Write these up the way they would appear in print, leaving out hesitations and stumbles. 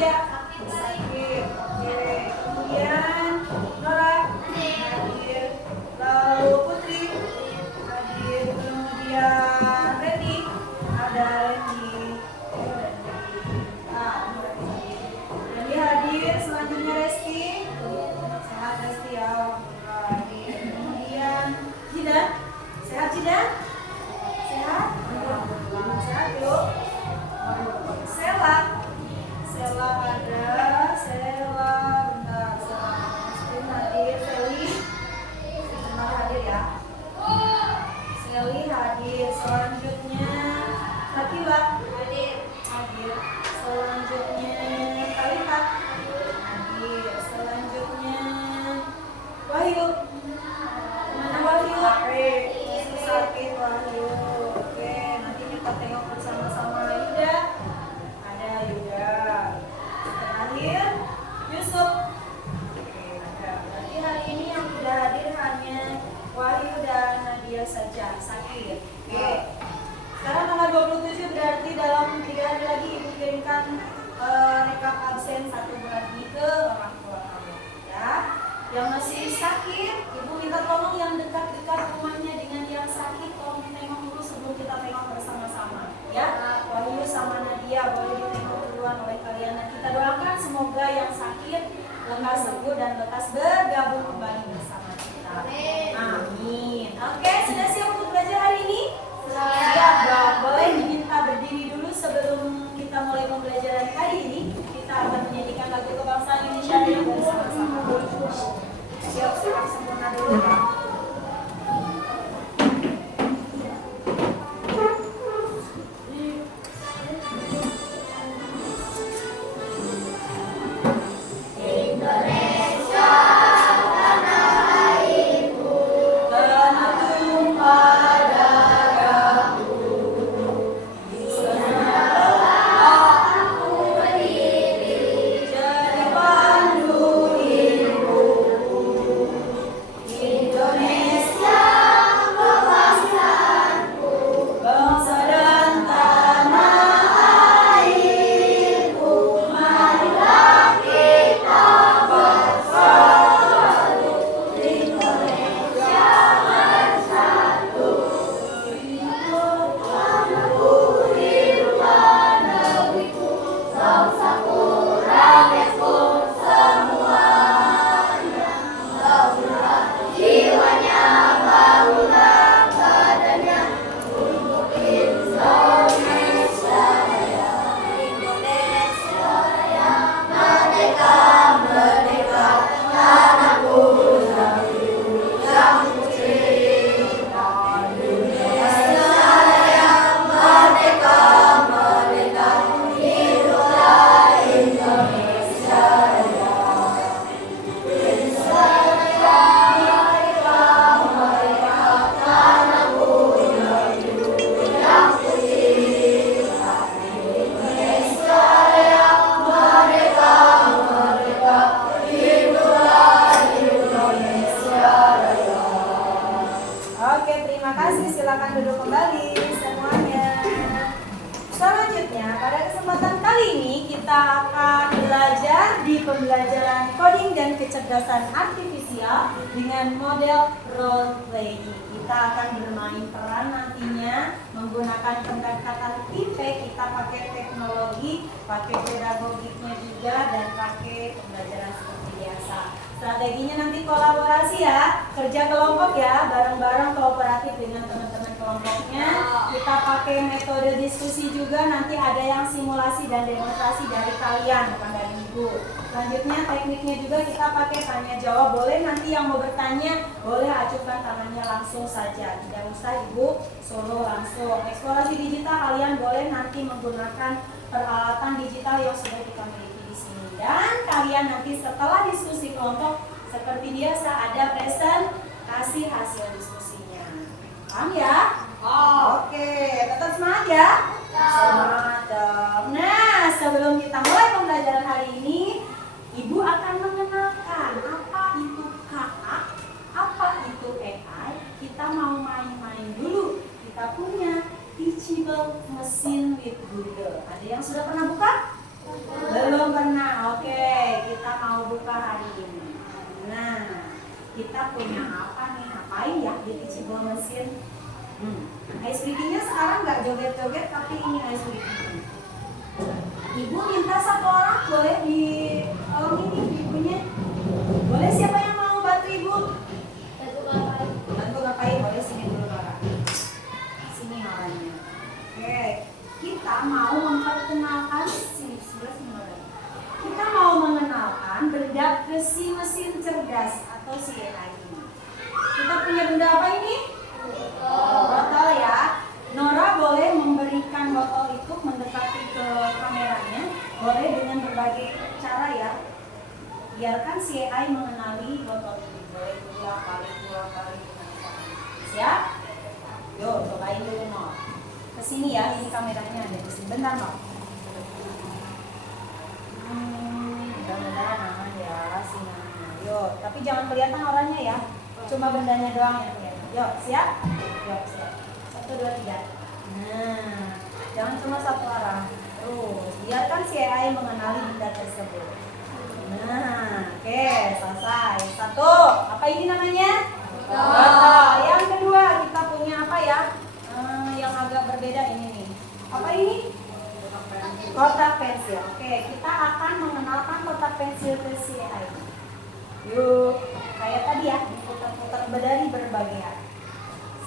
Nadia? Sakit. Oke. Kemudian Nora? Hadir. Lalu Putri? Hadir. Kemudian Reni? Ada Reni. Reni hadir. Selanjutnya Resti? Sehat Resti ya. Hadir. Kemudian Cida? Sehat Cida? Sehat? Sehat yuk. Sela? Sela ada. Sela bentar. Sela Muslim hadir. Seli? Sebentar hadir ya. Seli hadir. Selanjutnya Natila hadir. Hadir. Selanjutnya Kalita hadir. Selanjutnya Wahyu. Mana Wahyu? Masih sakit Wahyu. Oke, nanti kita tengok bersama-sama. Yuda ada. Yuda. Terakhir Yusuf. Oke, ada. Berarti hari ini yang tidak hadir hanya Wahyu dan Nadia saja sakit. Oke. Sekarang tanggal 27 berarti dalam 3 hari lagi Ibu kirimkan rekap absen 1 bulan ini ke orang tua kamu. Ya. Yang masih sakit, Ibu minta tolong yang dekat-dekat rumahnya dengan yang sakit tolong ditengok dulu sebelum kita tengok bersama-sama. Ya. Wahyu sama Nadia boleh ditengok duluan oleh kalian. Nah, kita doakan semoga yang sakit lekas sembuh dan lekas bergabung kembali bersama kita. Amin. Oke, sudah siap untuk belajar hari ini? Siap dong. Boleh diminta berdiri dulu sebelum kita mulai pembelajaran hari ini. Kita akan menyanyikan lagu kebangsaan Indonesia Raya bersama-sama. Siap sempurna dulu ya. Pembelajaran coding dan kecerdasan artifisial dengan model role playing. Kita akan bermain peran nantinya menggunakan pendekatan IP. Kita pakai teknologi, pakai pedagogiknya juga, dan pakai pembelajaran seperti biasa. Strateginya nanti kolaborasi ya, kerja kelompok ya, bareng-bareng kooperatif dengan teman-teman kelompoknya. Kita pakai metode diskusi juga, nanti ada yang simulasi dan demonstrasi dari kalian, bukan dari Ibu. Selanjutnya tekniknya juga kita pakai tanya jawab. Boleh nanti yang mau bertanya, boleh acukan tangannya langsung saja. Tidak usah Ibu solo langsung. Eksplorasi digital kalian boleh nanti menggunakan peralatan digital yang sudah kita miliki di sini. Dan kalian nanti setelah diskusi kelompok seperti biasa ada presentasi hasil diskusinya. Paham ya? Oke, tetap semangat ya. Semangat dong. Nah, sebelum kita mulai pembelajaran hari ini, Ibu akan mengenalkan apa itu KA, apa itu AI. Kita mau main-main dulu. Kita punya Teachable Machine with Google. Ada yang sudah pernah buka? Belum pernah. kita punya apa nih? Ngapain ya di teachable mesin? Ice breaking-nya sekarang nggak joget-joget, tapi ini ice breaking. Ibu minta satu orang boleh di tolong ini ibunya. Boleh, siapa yang mau bantu ibu? Bantu ngapain? Boleh, sini dulu Nora. Sini orangnya. Oke, kita mau memperkenalkan kita mau mengenalkan benda besi mesin cerdas atau CAI ini. Kita punya benda apa ini? Botol ya. Nora boleh memberikan botol itu mendekati ke kameranya. Boleh dengan berbagai cara ya. Biarkan CAI mengenali botol ini. Boleh 2 kali. Siap? Yuk, cobain dulu Nor. Kesini ya, ini kameranya ada di sini. Bentar Nor. Mudah-mudahan aman ya sinyalnya. Yuk, tapi jangan kelihatan orangnya ya. Cuma bendanya doang yang kelihatan. Yuk, siap? Yuk, siap. 1, 2, 3. Nah, jangan cuma satu arah. Terus, biarkan CAI mengenali benda tersebut. Nah, oke, selesai. 1, apa ini namanya? Botol. Yang kedua, kita punya apa ya? Yang agak berbeda ini nih. Apa ini? Kotak pensil. Oke, kita akan mengenalkan kotak pensil ke CAI. Yuk, kayak tadi ya, diputar-putar dari berbagai arah.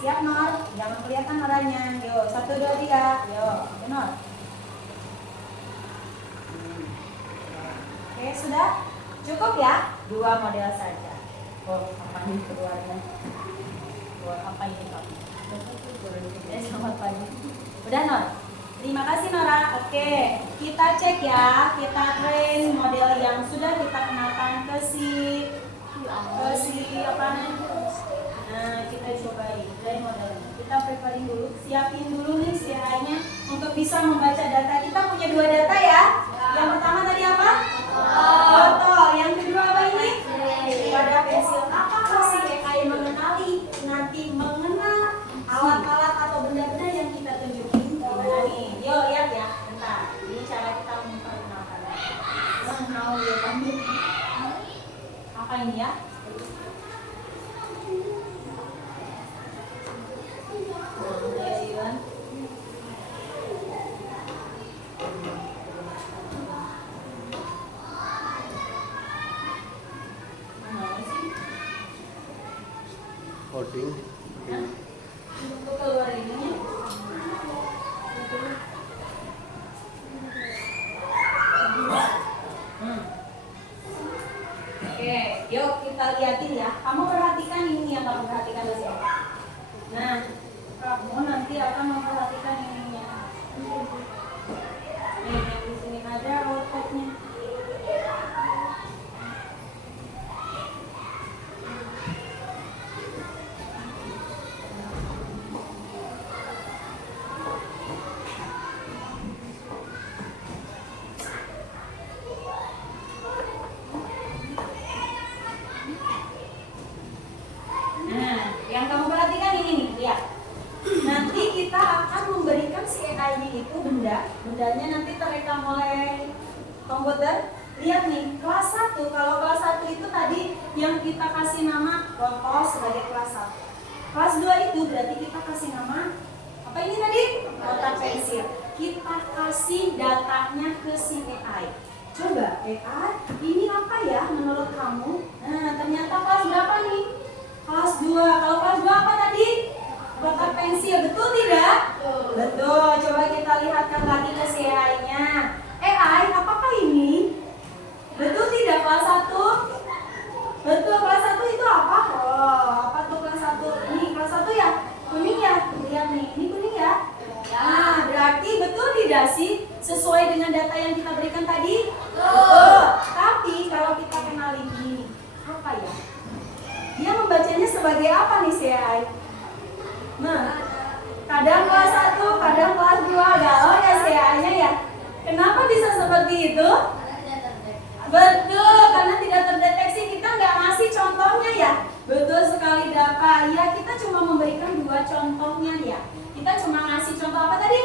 Siap Nor? Jangan kelihatan arahnya. Yuk, 1, 2, 3. Yuk, Nor. Oke, sudah? Cukup ya? 2 model saja. Oh, apa ini keluarnya? Apa ini Pak? Selamat pagi. Udah Nor? Terima kasih Nora. Oke, kita cek ya. Kita train model yang sudah kita kenalkan ke si apa namanya? Nah, kita cobain train modelnya. Kita preparing dulu, siapin dulu nih CAI-nya untuk bisa membaca data. Kita punya 2 data ya. Yang pertama tadi apa? Botol. Yang kedua apa ini? Wadah pensil. Apakah CAI mengenali nanti mengenal alat-alat atau benda-benda yang kita tunjukin? Gimana nih? Yuk lihat ya, bentar. Ini cara kita memperkenalkan. Mau ya panggil. Apa ini ya? Coding. Untuk keluar ininya. Oke, yuk kita liatin ya. Kamu perhatikan ini yang kamu perhatikan di sini. Nah, kamu nanti akan memperhatikan ininya. Nih, yang di sini ada outputnya. Yang kamu perhatikan ini nih, lihat. Nanti kita akan memberikan CAI itu bendanya nanti terekam oleh komputer. Lihat nih, kelas 1, kalau kelas 1 itu tadi yang kita kasih nama botol sebagai kelas 1. Kelas 2 itu berarti kita kasih nama, apa ini tadi? Kotak pensil. Kita kasih datanya ke CAI. Coba, AI, ini apa ya menurut kamu? Nah, ternyata kelas berapa nih? Kelas 2. Kalau kelas 2 apa tadi? Kotak pensil. Betul tidak? Betul. Coba kita lihatkan lagi ke CAI-nya. AI, apakah ini? Betul tidak kelas 1? Betul. Kelas 1 itu apa? Oh, apa tuh kelas 1? Ini kelas 1 ya? Kuning ya? Lihat nih, ini kuning ya? Nah, berarti betul tidak sih sesuai dengan data yang kita berikan tadi? Betul. Tapi kalau kita kenalin ini, apa ya? Dia membacanya sebagai apa nih CAI? Nah, kadang kelas 1, kadang kelas 2, galau ya CAI-nya ya. Kenapa bisa seperti itu? Betul, karena tidak terdeteksi, kita nggak ngasih contohnya ya. Betul sekali Dapa. Ya, kita cuma memberikan 2 contohnya ya. Kita cuma ngasih contoh apa tadi?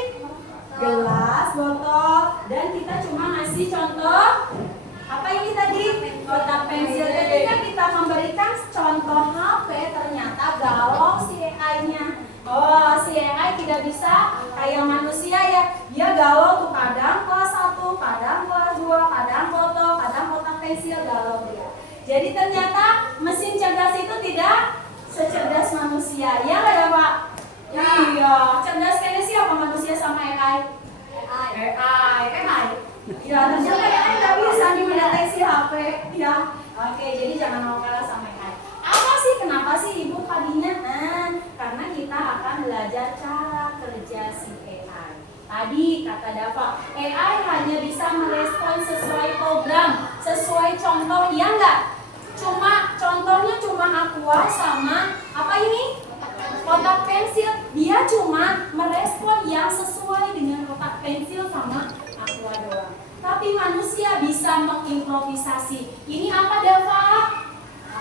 Gelas, botol, dan kita cuma ngasih contoh apa ini tadi? Kotak pensil. Ketika kita memberikan contoh hal AI tidak bisa kayak manusia ya. Dia galau tuh kadang kelas 1, kadang kelas 2, kadang foto, kadang kotak pensil, galau dia. Jadi ternyata mesin cerdas itu tidak secerdas manusia. Ya nggak ya Pak? Iya. Cerdas kayaknya siapa manusia sama AI? AI. Ya ternyata AI nggak bisa mendeteksi HP. Ya. Oke, jadi jangan mau kalah sama AI. Apa sih? Kenapa sih Ibu tadinya? Karena kita akan belajar cara kerja si AI. Tadi kata Dava, AI hanya bisa merespon sesuai program, sesuai contoh, iya nggak? Contohnya cuma aqua sama apa ini? Kotak pensil. Dia cuma merespon yang sesuai dengan kotak pensil sama aqua doang. Tapi manusia bisa mengimprovisasi. Ini apa Dava?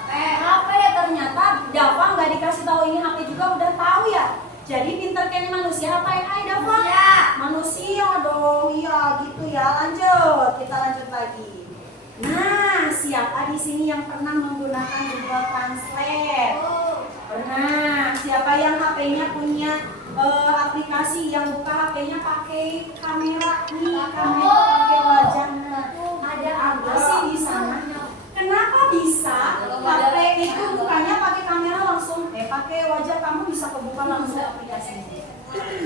HP. Ternyata Dava nggak dikasih tahu ini HP juga udah tahu ya. Jadi pinter kayak manusia apa AI Dava? Ya. Manusia dong. Iya gitu ya. Lanjut. Kita lanjut lagi. Nah, siapa di sini yang pernah menggunakan Google Translate? Pernah. Siapa yang HP-nya punya aplikasi yang buka HP-nya pakai kamera nih, kamera pakai wajah. Ada apa sih di sana? Kenapa bisa HP itu bukanya pakai kamera langsung? Pakai wajah kamu bisa kebuka langsung aplikasinya.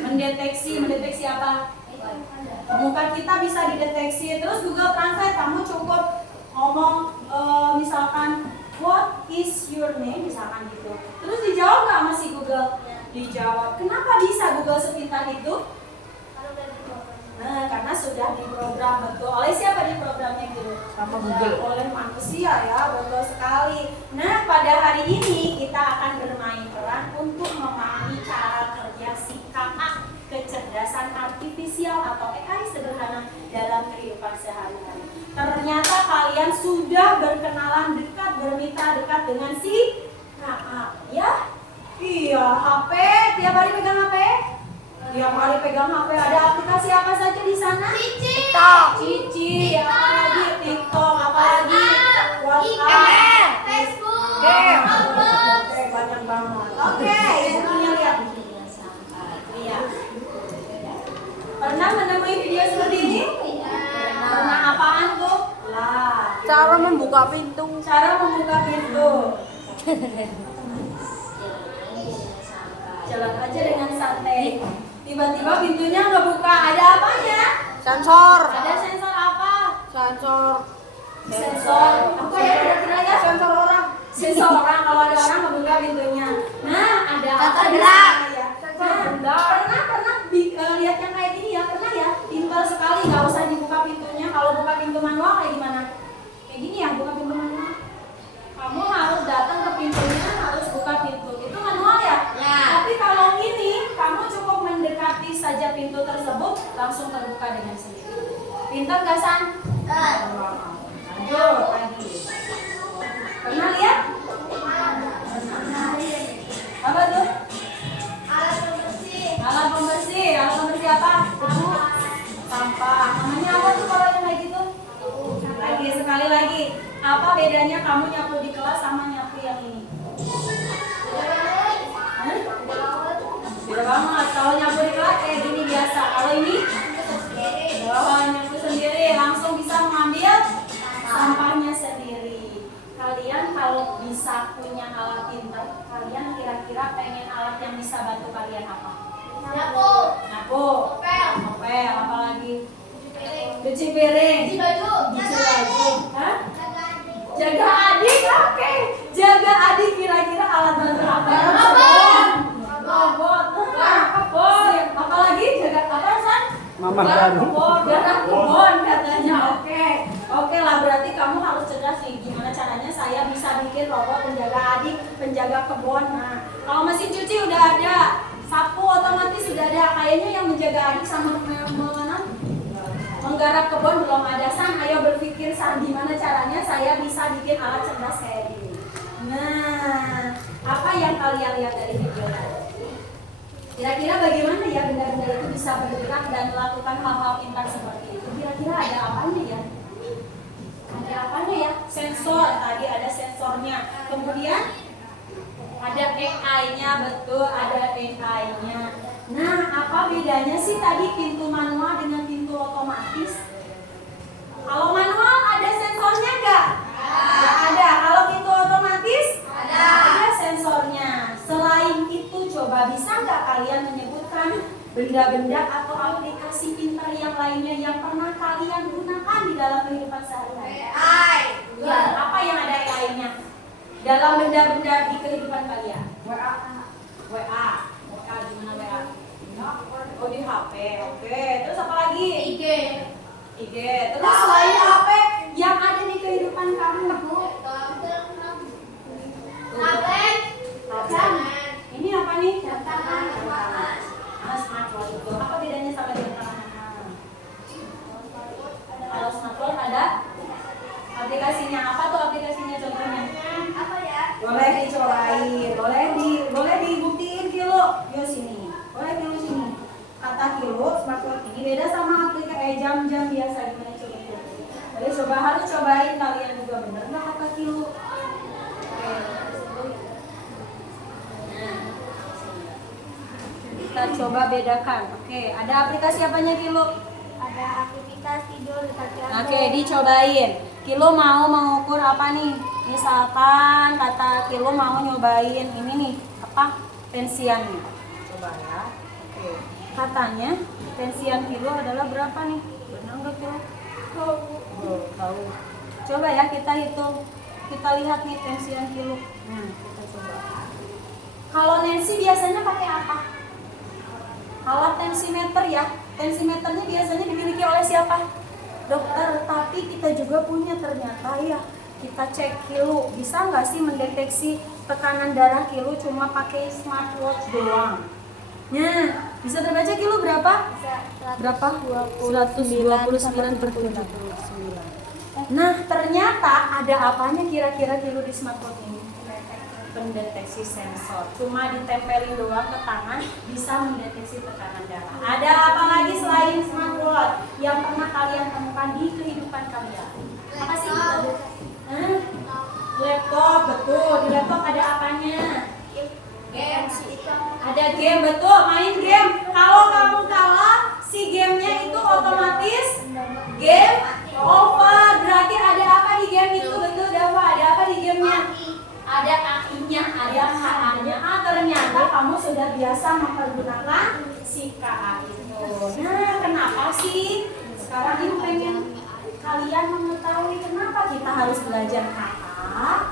Mendeteksi apa? Muka kita bisa dideteksi. Terus Google Translate kamu cukup ngomong misalkan what is your name misalkan gitu. Terus dijawab nggak sama si Google? Dijawab. Kenapa bisa Google sepintar itu? Karena sudah diprogram betul. Oleh siapa diprogramnya gitu? Sama Google. Oleh manusia ya, betul sekali. Nah, pada hari ini kita akan bermain peran untuk memahami cara kerja si KA, kecerdasan artifisial atau AI sederhana dalam kehidupan sehari-hari. Ternyata kalian sudah berkenalan dekat, bermitra dekat dengan si KA, ya? Iya, HP. Tiap hari pegang HP? Tiap hari pegang HP. Ada aplikasi apa saja di sana? Cici, apalagi TikTok, apalagi WhatsApp, Facebook, game. Oke, banyak banget. Oke, ibunya lihat. Iya. Pernah menemui video seperti ini? Pernah apaan tuh? Lah. Cara membuka pintu. Cara membuka pintu. Jalan aja dengan santai. Tiba-tiba pintunya nggak buka. Ada apanya? Sensor. Ada sensor apa? Sensor. Apa ya kira-kira ya? Sensor orang. Sensor orang kalau ada orang membuka pintunya. Nah, ada apa? Sensor di gerak. sana ya? Pernah lihat yang kayak gini ya? Pernah ya? Pintar sekali, nggak usah dibuka pintunya. Kalau buka pintu manual kayak gimana? Kayak gini ya, buka pintu manual. Kamu harus datang ke pintunya, harus buka pintu. Itu manual ya? Ya. Tapi kalau ini, kamu cukup mendekati saja pintu tersebut, langsung terbuka dengan sendiri. Pintar nggak San? Lanjut lagi. Pernah lihat? Apa tuh? Alat pembersih apa? Sampah. Namanya apa tuh kalau yang kayak gitu? Lagi sekali lagi. Apa bedanya kamu nyapu di kelas sama nyapu yang ini? Beda banget. Kalau nyapu di kelas kayak gini biasa. Kalau ini? Nyapu sendiri. Langsung bisa mengambil sampahnya sendiri. Kalian kalau bisa punya alat pintar, kalian kira-kira pengen alat yang bisa bantu kalian apa? Nyapu, ngepel, apa lagi? Cuci piring, cuci baju, hah? Jaga adik, oke. Jaga adik kira-kira alat bantu apa? Robot, apa lagi? Jaga apa San? Mama baru. Garap kebun katanya, oke lah berarti kamu harus cerdas nih. Gimana caranya saya bisa bikin robot penjaga adik, penjaga kebun. Nah, kalau mesin cuci udah ada. Sapu otomatis sudah ada. Kayaknya yang menjaga adik sama menggarap kebun belum ada. San, ayo berpikir San, gimana caranya saya bisa bikin alat cerdas kayak gini. Nah, apa yang kalian lihat dari video tadi? Kira-kira bagaimana ya benda-benda itu bisa bergerak dan melakukan hal-hal pintar seperti itu? Kira-kira ada apanya ya? Ada apanya ya? Sensor, tadi ada sensornya. Kemudian ada AI-nya, betul ada AI-nya. Nah, apa bedanya sih tadi pintu manual dengan pintu otomatis? Kalau manual ada sensornya nggak? Nggak ada. Kalau pintu otomatis? Ada sensornya. Selain itu, coba bisa nggak kalian menyebutkan benda-benda atau aplikasi pintar yang lainnya yang pernah kalian gunakan di dalam kehidupan sehari-hari? Ya, apa yang ada yang lainnya? Dalam benda-benda di kehidupan kalian? WA gimana WA? Oh di HP, oke. Terus apa lagi? IG. Terus selain HP yang ada di kehidupan kamu? Tablet. Ini apa nih? Smartphone itu. Apa bedanya sama dengan tangan? Kalau smartphone ada aplikasinya. Apa tuh aplikasinya contohnya? Apa ya? Boleh dicobain, boleh dibuktiin kilo. Yuk sini. Boleh kilo sini. Kata kilo smartphone ini beda sama aplikasi jam-jam biasa gimana coba tuh. Jadi harus cobain kalian juga bener nggak kata kilo. Kita coba bedakan. Oke, ada aplikasi apanya kilo? Ada aktivitas tidur dekat Oke, dicobain. Kilo mau mengukur apa nih? Misalkan kata kilo mau nyobain ini nih, apa? Tensian nih. Coba ya. Oke. Katanya tensian kilo adalah berapa nih? Benar nggak kilo? Tahu. Coba ya kita hitung. Kita lihat nih tensian kilo. Kita coba. Kalau Nancy biasanya pakai apa? Alat tensimeter ya. Tensimeternya biasanya dimiliki oleh siapa? Dokter. Tapi kita juga punya ternyata ya. Kita cek kilo. Bisa nggak sih mendeteksi tekanan darah kilo cuma pakai smartwatch doang? Nah, bisa terbaca kilo berapa? Berapa? 129/79. Nah, ternyata ada apanya kira-kira kilo di smartwatch ini? Pendeteksi sensor. Cuma ditempelin doang ke tangan bisa mendeteksi tekanan darah. Ada apa lagi selain smartwatch yang pernah kalian temukan di kehidupan kalian? Apa sih? Laptop, betul. Di laptop ada apanya? game. Ada game, betul. Main game. Kalau kamu kalah, si gamenya itu otomatis game over. Berarti ada apa di game itu? Betul, Dava. Ada apa di gamenya? Ada AI-nya, ada KA-nya. Ternyata kamu sudah biasa mempergunakan si KA itu. Nah, kenapa sih? Sekarang ibu pengen kalian mengetahui kenapa kita harus belajar KA.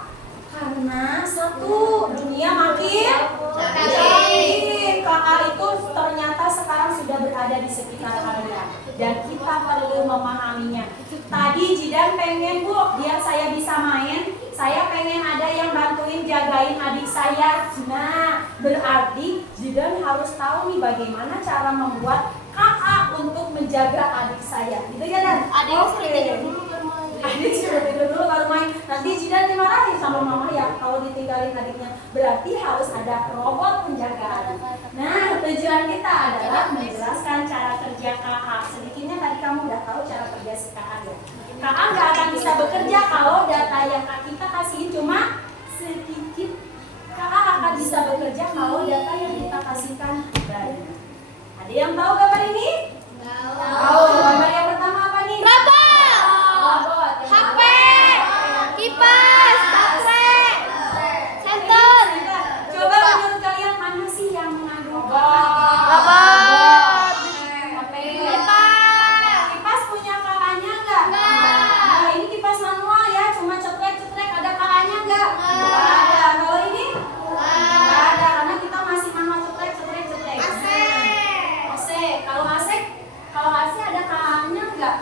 Karena satu, dunia makin canggih. KA itu ternyata sekarang sudah berada di sekitar kalian. Dan kita perlu memahaminya. Tadi Jidan pengen, Bu, biar saya bisa main, saya pengen ada yang bantuin jagain adik saya. Nah, berarti Jidan harus tahu nih bagaimana cara membuat KA untuk menjaga adik saya. Gitu ya, Dan? Adik suruh tidur dulu baru main. Adik suruh tidur dulu baru main. Nanti Jidan dimarahin sama mama ya kalau ditinggalin adiknya. Berarti harus ada robot penjaga adik. Nah, tujuan kita adalah menjelaskan cara kerja KA. Sedikitnya tadi kamu udah tahu cara kerja si KA ya. KA nggak akan bisa bekerja kalau data yang kita kasihin cuma sedikit. KA akan bisa bekerja kalau data yang kita kasihkan banyak. Ada yang tahu gambar ini? Tahu. Gambar yang pertama apa nih? Robot. HP, kipas, baterai, senter. Coba menurut kalian mana sih yang mengandung Robot. Kipas punya kakaknya nggak? Nah, ini kipas manual ya, cuma cetrek-cetrek. Ada kakaknya nggak? Nggak ada. Kalau ini? Nggak ada, karena kita masih manual cetrek-cetrek. AC. Kalau AC ada kakaknya nggak?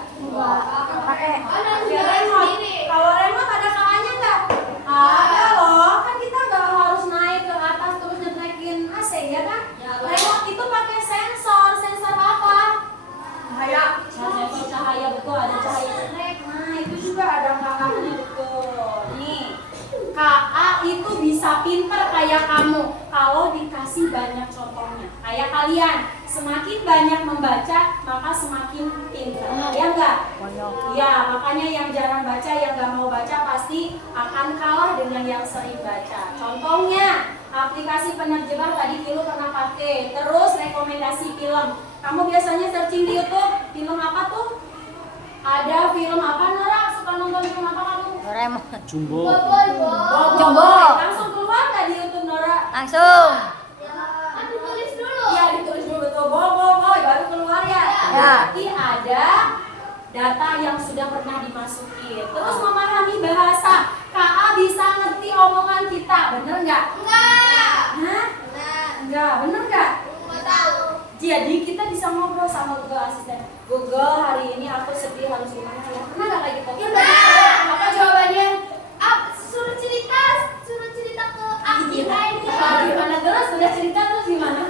Pakai remote. Kalau remote ada kakaknya nggak? Ada loh, kan kita nggak harus naik ke atas terus nyetrekin AC ya kan? Remote itu pakai sensor apa? Sensor cahaya, betul, ada cahaya cetrek. Nah, itu juga ada kakaknya, betul. Nih, KA itu bisa pinter kayak kamu kalau dikasih banyak contohnya. Kayak kalian, semakin banyak membaca maka semakin pinter. Ya enggak? Ya, makanya yang jarang baca, yang nggak mau baca pasti akan kalah dengan yang sering baca. Contohnya, aplikasi penerjemah tadi Kilu pernah pakai. Terus rekomendasi film. Kamu biasanya searching di YouTube film apa tuh? Ada film apa Nora? Suka nonton film apa kamu? Doraemon. Jumbo. Jumbo. Langsung keluar nggak di YouTube Nora? Langsung. Ditulis dulu. Iya ditulis dulu betul. Boy baru keluar ya. Berarti ada data yang sudah pernah dimasuki. Terus memahami bahasa. KA bisa ngerti omongan kita, bener nggak? Enggak. Hah? Enggak, bener nggak? Enggak tahu. Jadi kita bisa ngobrol sama Google Assistant. Google, hari ini aku sedih, harus gimana ya? Pernah nggak kayak gitu? Pernah. Apa jawabannya? Suruh cerita ke kita ini. Gimana terus? Udah cerita terus gimana?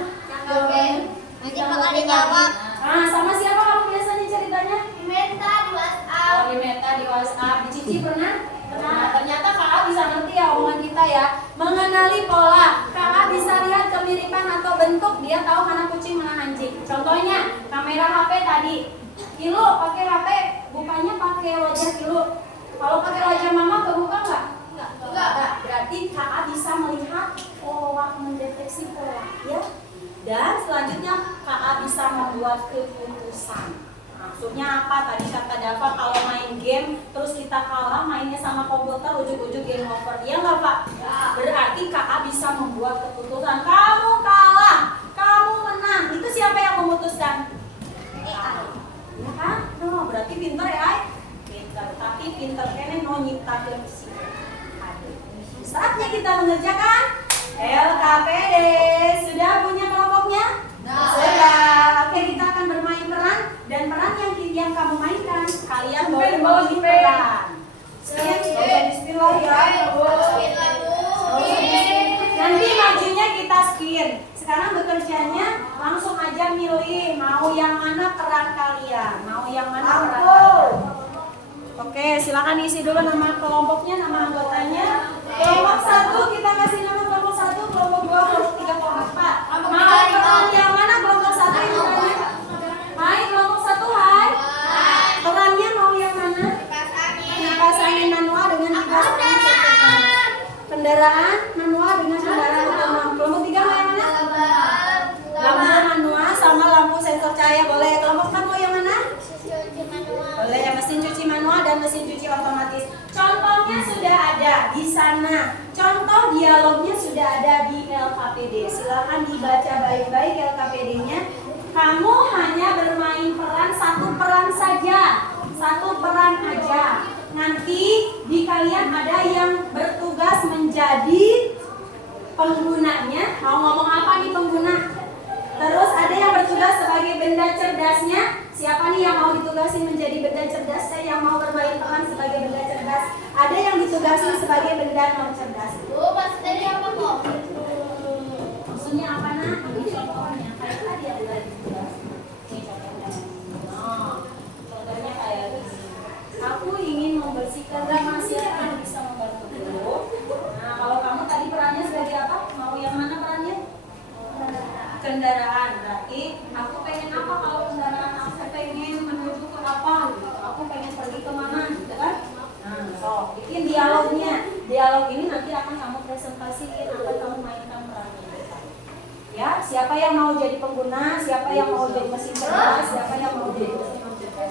Nanti bakal dijawab. Nah, sama siapa kamu biasanya ceritanya? Minta di WhatsApp. Oh, di Meta, di WhatsApp, di Cici pernah? Nah, ternyata Kakak bisa ngerti ya omongan kita ya. Mengenali pola. Kakak bisa lihat kemiripan atau bentuk. Dia tahu mana kucing, mana anjing. Contohnya, kamera HP tadi. Kilu pakai HP, bukanya pakai wajah Kilu. Kalau pakai wajah Mama kebuka nggak? Enggak. Berarti Kakak bisa melihat pola, mendeteksi pola, ya. Dan selanjutnya Kakak bisa membuat keputusan. Maksudnya apa? Tadi kata Dava kalau main game terus kita kalah mainnya sama komputer ujung-ujung game over. Iya nggak Pak? Ya. Berarti Kakak bisa membuat keputusan. Kamu kalah, kamu menang. Itu siapa yang memutuskan? AI. Ya kan? No, berarti pintar ya AI? Pintar. Tapi pintar kene no nyiptakeun sih. Saatnya kita mengerjakan LKPD. Sudah punya kelompoknya? Sudah. Oke, kita akan bermain peran dan peran yang kamu mainkan kalian boleh memilih peran. Bismillah ya. Nanti majunya kita screen. Sekarang bekerjanya langsung aja milih mau yang mana peran kalian, mau yang mana peran kalian. Oke, silakan isi dulu nama kelompoknya, nama anggotanya. Kelompok 1 kita kasih nama kelompok 1, kelompok 2, kelompok 3, kelompok 4. Mau peran yang mana kelompok 1 ini namanya? Hai kelompok 1, hai. Perannya mau yang mana? Kipas angin manual dengan kipas angin kendaraan manual dengan kendaraan otonom. Kelompok 3 mau yang mana? Lampu manual sama lampu sensor cahaya boleh. Kelompok 4 mau yang mana? Boleh mesin cuci manual dan mesin cuci otomatis. Contohnya sudah ada di sana. Contoh dialognya sudah ada di LKPD. Silakan dibaca baik-baik LKPD-nya. Kamu hanya bermain peran satu peran saja, satu peran aja. Nanti di kalian ada yang bertugas menjadi penggunanya. Mau ngomong apa nih pengguna? Terus ada yang bertugas sebagai benda cerdasnya. Siapa nih yang mau ditugasi menjadi benda cerdas? Saya yang mau bermain peran sebagai benda cerdas. Ada yang ditugasi sebagai benda non cerdas. Maksudnya apa kok? Maksudnya apa nak? Ini contohnya kayak tadi ada ditugas. Ini contohnya. Nah, contohnya kayak gini. Aku ingin membersihkan rumah. Siapa yang bisa membantu dulu? Nah, kalau kamu tadi perannya sebagai apa? Mau yang mana perannya? Kendaraan. Berarti aku pengen apa kalau kendaraan? Aku pengen menuju ke apa? Aku pengen pergi kemana? Gitu kan? Nah, so bikin dialognya. Dialog ini nanti akan kamu presentasiin, akan kamu mainkan perannya. Ya, siapa yang mau jadi pengguna? Siapa yang mau jadi mesin cerdas? Siapa yang mau jadi mesin non cerdas?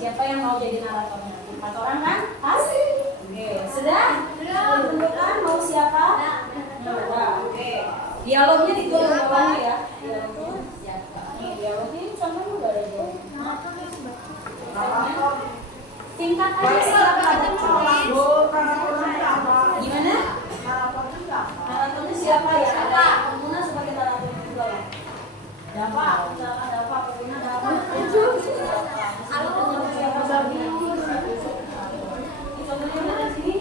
Siapa yang mau jadi naratornya? 4 orang kan? Pas? Oke, sudah? Tentukan mau siapa? Nah, oke. Dialognya ditulis di bawahnya ya. Dialognya. Nih, dialognya ini contohnya udah ada di tingkat aja silakan. Gimana? Naratornya siapa ya? Ada pengguna sebagai narator juga ya. Dava, silakan Dava, pengguna Dava. Siapa bagus? Contohnya dari sini.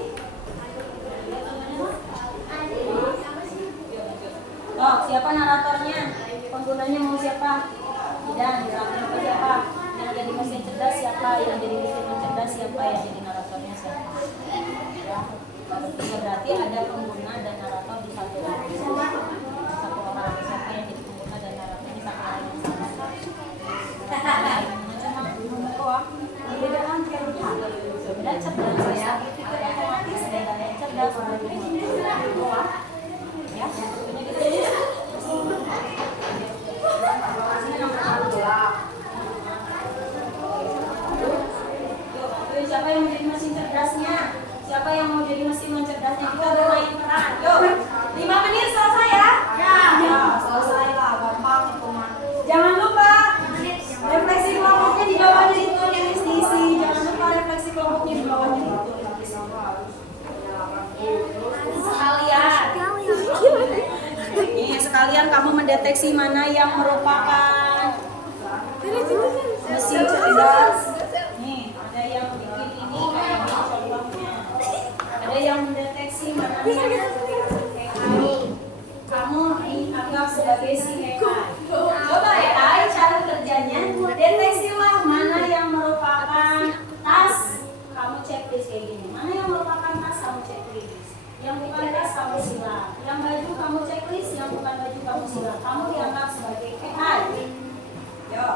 Oh, siapa naratornya? Penggunanya mau siapa? Dan naratornya siapa? Yang jadi mesin cerdas siapa? Yang jadi mesin cerdas siapa? Yang jadi naratornya siapa? Ya, berarti ada pengguna dan narator di satu orang. Satu orang. Siapa yang jadi pengguna dan naratornya satu orang yang sama. Perbedaan pilihan. Beda cerdas ya. Otomatis beda cerdas. Ya, fotonya gitu ya. Yuk, siapa yang mau jadi mesin cerdasnya? Siapa yang mau jadi mesin cerdasnya? Kita bermain peran. Yuk, 5 menit selesai ya? Ya, selesai lah. Gampang itu mah. Jangan lupa refleksi kelompoknya di bawahnya itu yang diisi. Jangan lupa refleksi kelompoknya di bawahnya itu. Sekalian kamu mendeteksi mana yang merupakan mesin cerdas. Nih, ada yang bikin ini kayak gini contohnya. Ada yang mendeteksi mana yang AI. Kamu dianggap sebagai si AI. Coba AI cara kerjanya, deteksilah mana yang merupakan tas. Kamu checklist kayak gini. Mana yang merupakan tas kamu checklist. Yang bukan tas kamu silang. Yang baju kamu checklist, yang bukan baju kamu silang. Kamu dianggap sebagai AI. Yo,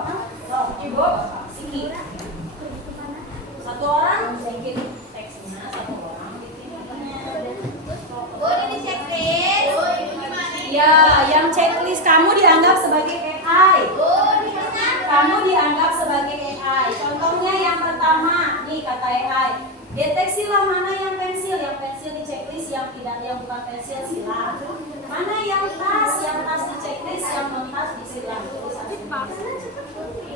ibu, sini. Satu orang bikin teksnya, satu orang bikin apanya. Oh, ini checklist. Oh, ini gimana? Ya, yang checklist kamu dianggap sebagai AI. Oh, di mana? Kamu dianggap sebagai AI. Contohnya yang pertama, nih kata AI. Deteksilah mana yang pensil di checklist, yang tidak, yang bukan pensil silang. Mana yang tas di checklist, yang non tas disilang.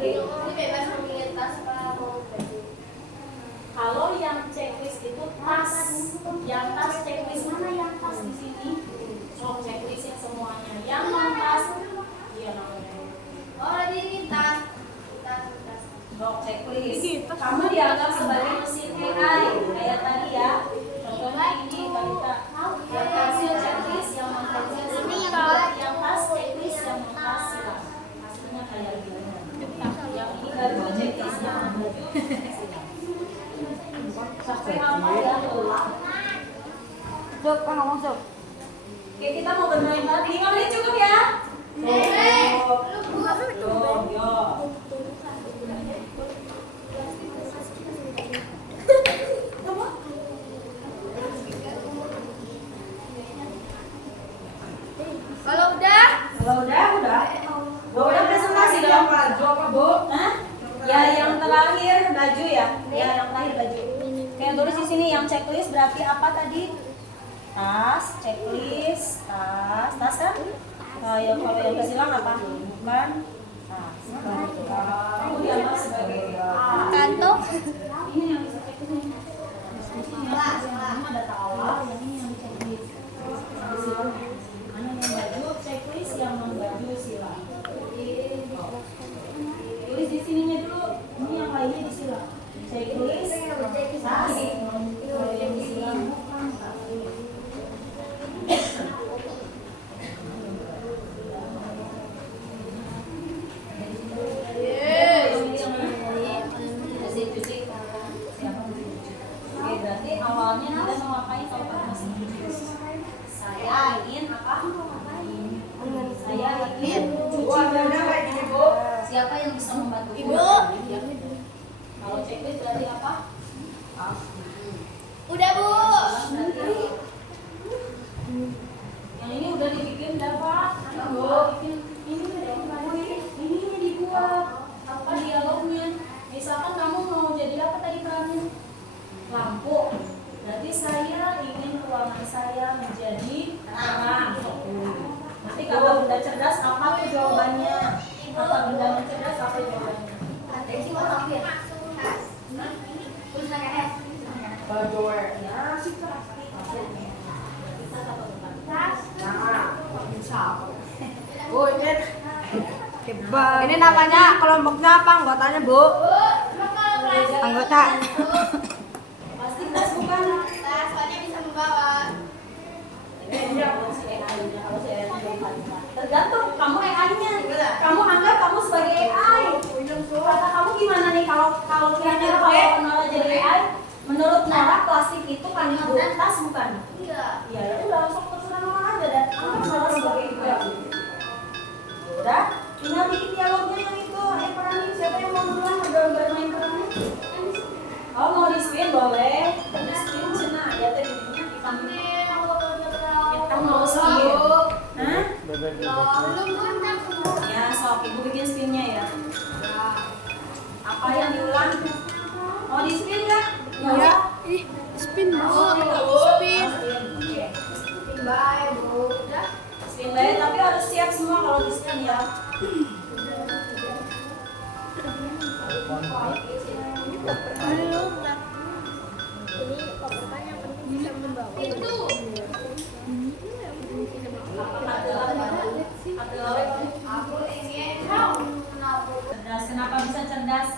Ini bebas memilih tas apa mau baju. Kalau yang checklist itu tas, yang tas checklist mana yang tas di sini? So checklistnya semuanya. Yang non tas, iya namanya. Oh, ini tas. Dok checklist. Kamu dianggap sebagai mesin AI kayak tadi ya. Contohnya ini Kalita. Yang pensil checklist, yang non pensil silang. Yang tas checklist, yang non tas silang. Hasilnya kayak gini. Yang ini baju checklist, yang non baju silang. Sampai hafal ya tuh. Sok, kan ngomong sok. Oke, kita mau bermain lagi. 5 menit cukup ya? Cukup. Yo. Kalau udah, Udah presentasi dong. Bu, hah? Ya yang terakhir baju ya. Ya yang terakhir baju. Kayak tulis di sini yang checklist berarti apa tadi? Tas, checklist, tas kan? Yang kalau yang kesilang apa? Bukan tas. Kamu dianggap sebagai kantong. ini yang bisa checklist ini. Ini ada tawar, yang ini yang checklist. Mana yang baju checklist, yang non baju silang. Tulis di sininya dulu. Ini yang lainnya disilang. Checklist, tas, kalau yang disilang bukan tas. Oke, berarti awalnya Anda mau ngapain kalau pakai mesin cuci? Saya ingin apa? Saya ingin cuci baju. Siapa yang bisa membantu? Ibu. Kalau checklist berarti apa? Udah, Bu. Yang ini udah dibikin berapa? Bu, ini udah dibuat. Ini dibuat. Apa dialognya? Misalkan kamu mau jadi apa tadi perannya? Lampu. Berarti saya ingin ruangan saya menjadi terang. Nanti kalau benda cerdas apa tuh jawabannya? Apa benda cerdas apa jawabannya? Ya, sih pasti. Kita satu tempat. Bu, ini ini namanya kelompoknya apa? Anggotanya, Bu? Anggota. Pasti tas bukan? Tas, soalnya bisa membawa. Tergantung kamu AI-nya. Kamu anggap kamu sebagai AI. Kata kamu gimana nih kalau kira-kira kalau Nora jadi AI? Menurut Nora plastik itu kan buat tas bukan? Iya. Ya udah sok terserah Nora aja dan anggap Nora sebagai AI. Udah, tinggal bikin dialognya yang itu. Ayo peranin siapa yang mau duluan bermain perannya? Oh mau di spin boleh. Di spin cina ya tadi dipanggil. Kita mau spin. Cerdas, kenapa bisa cerdas?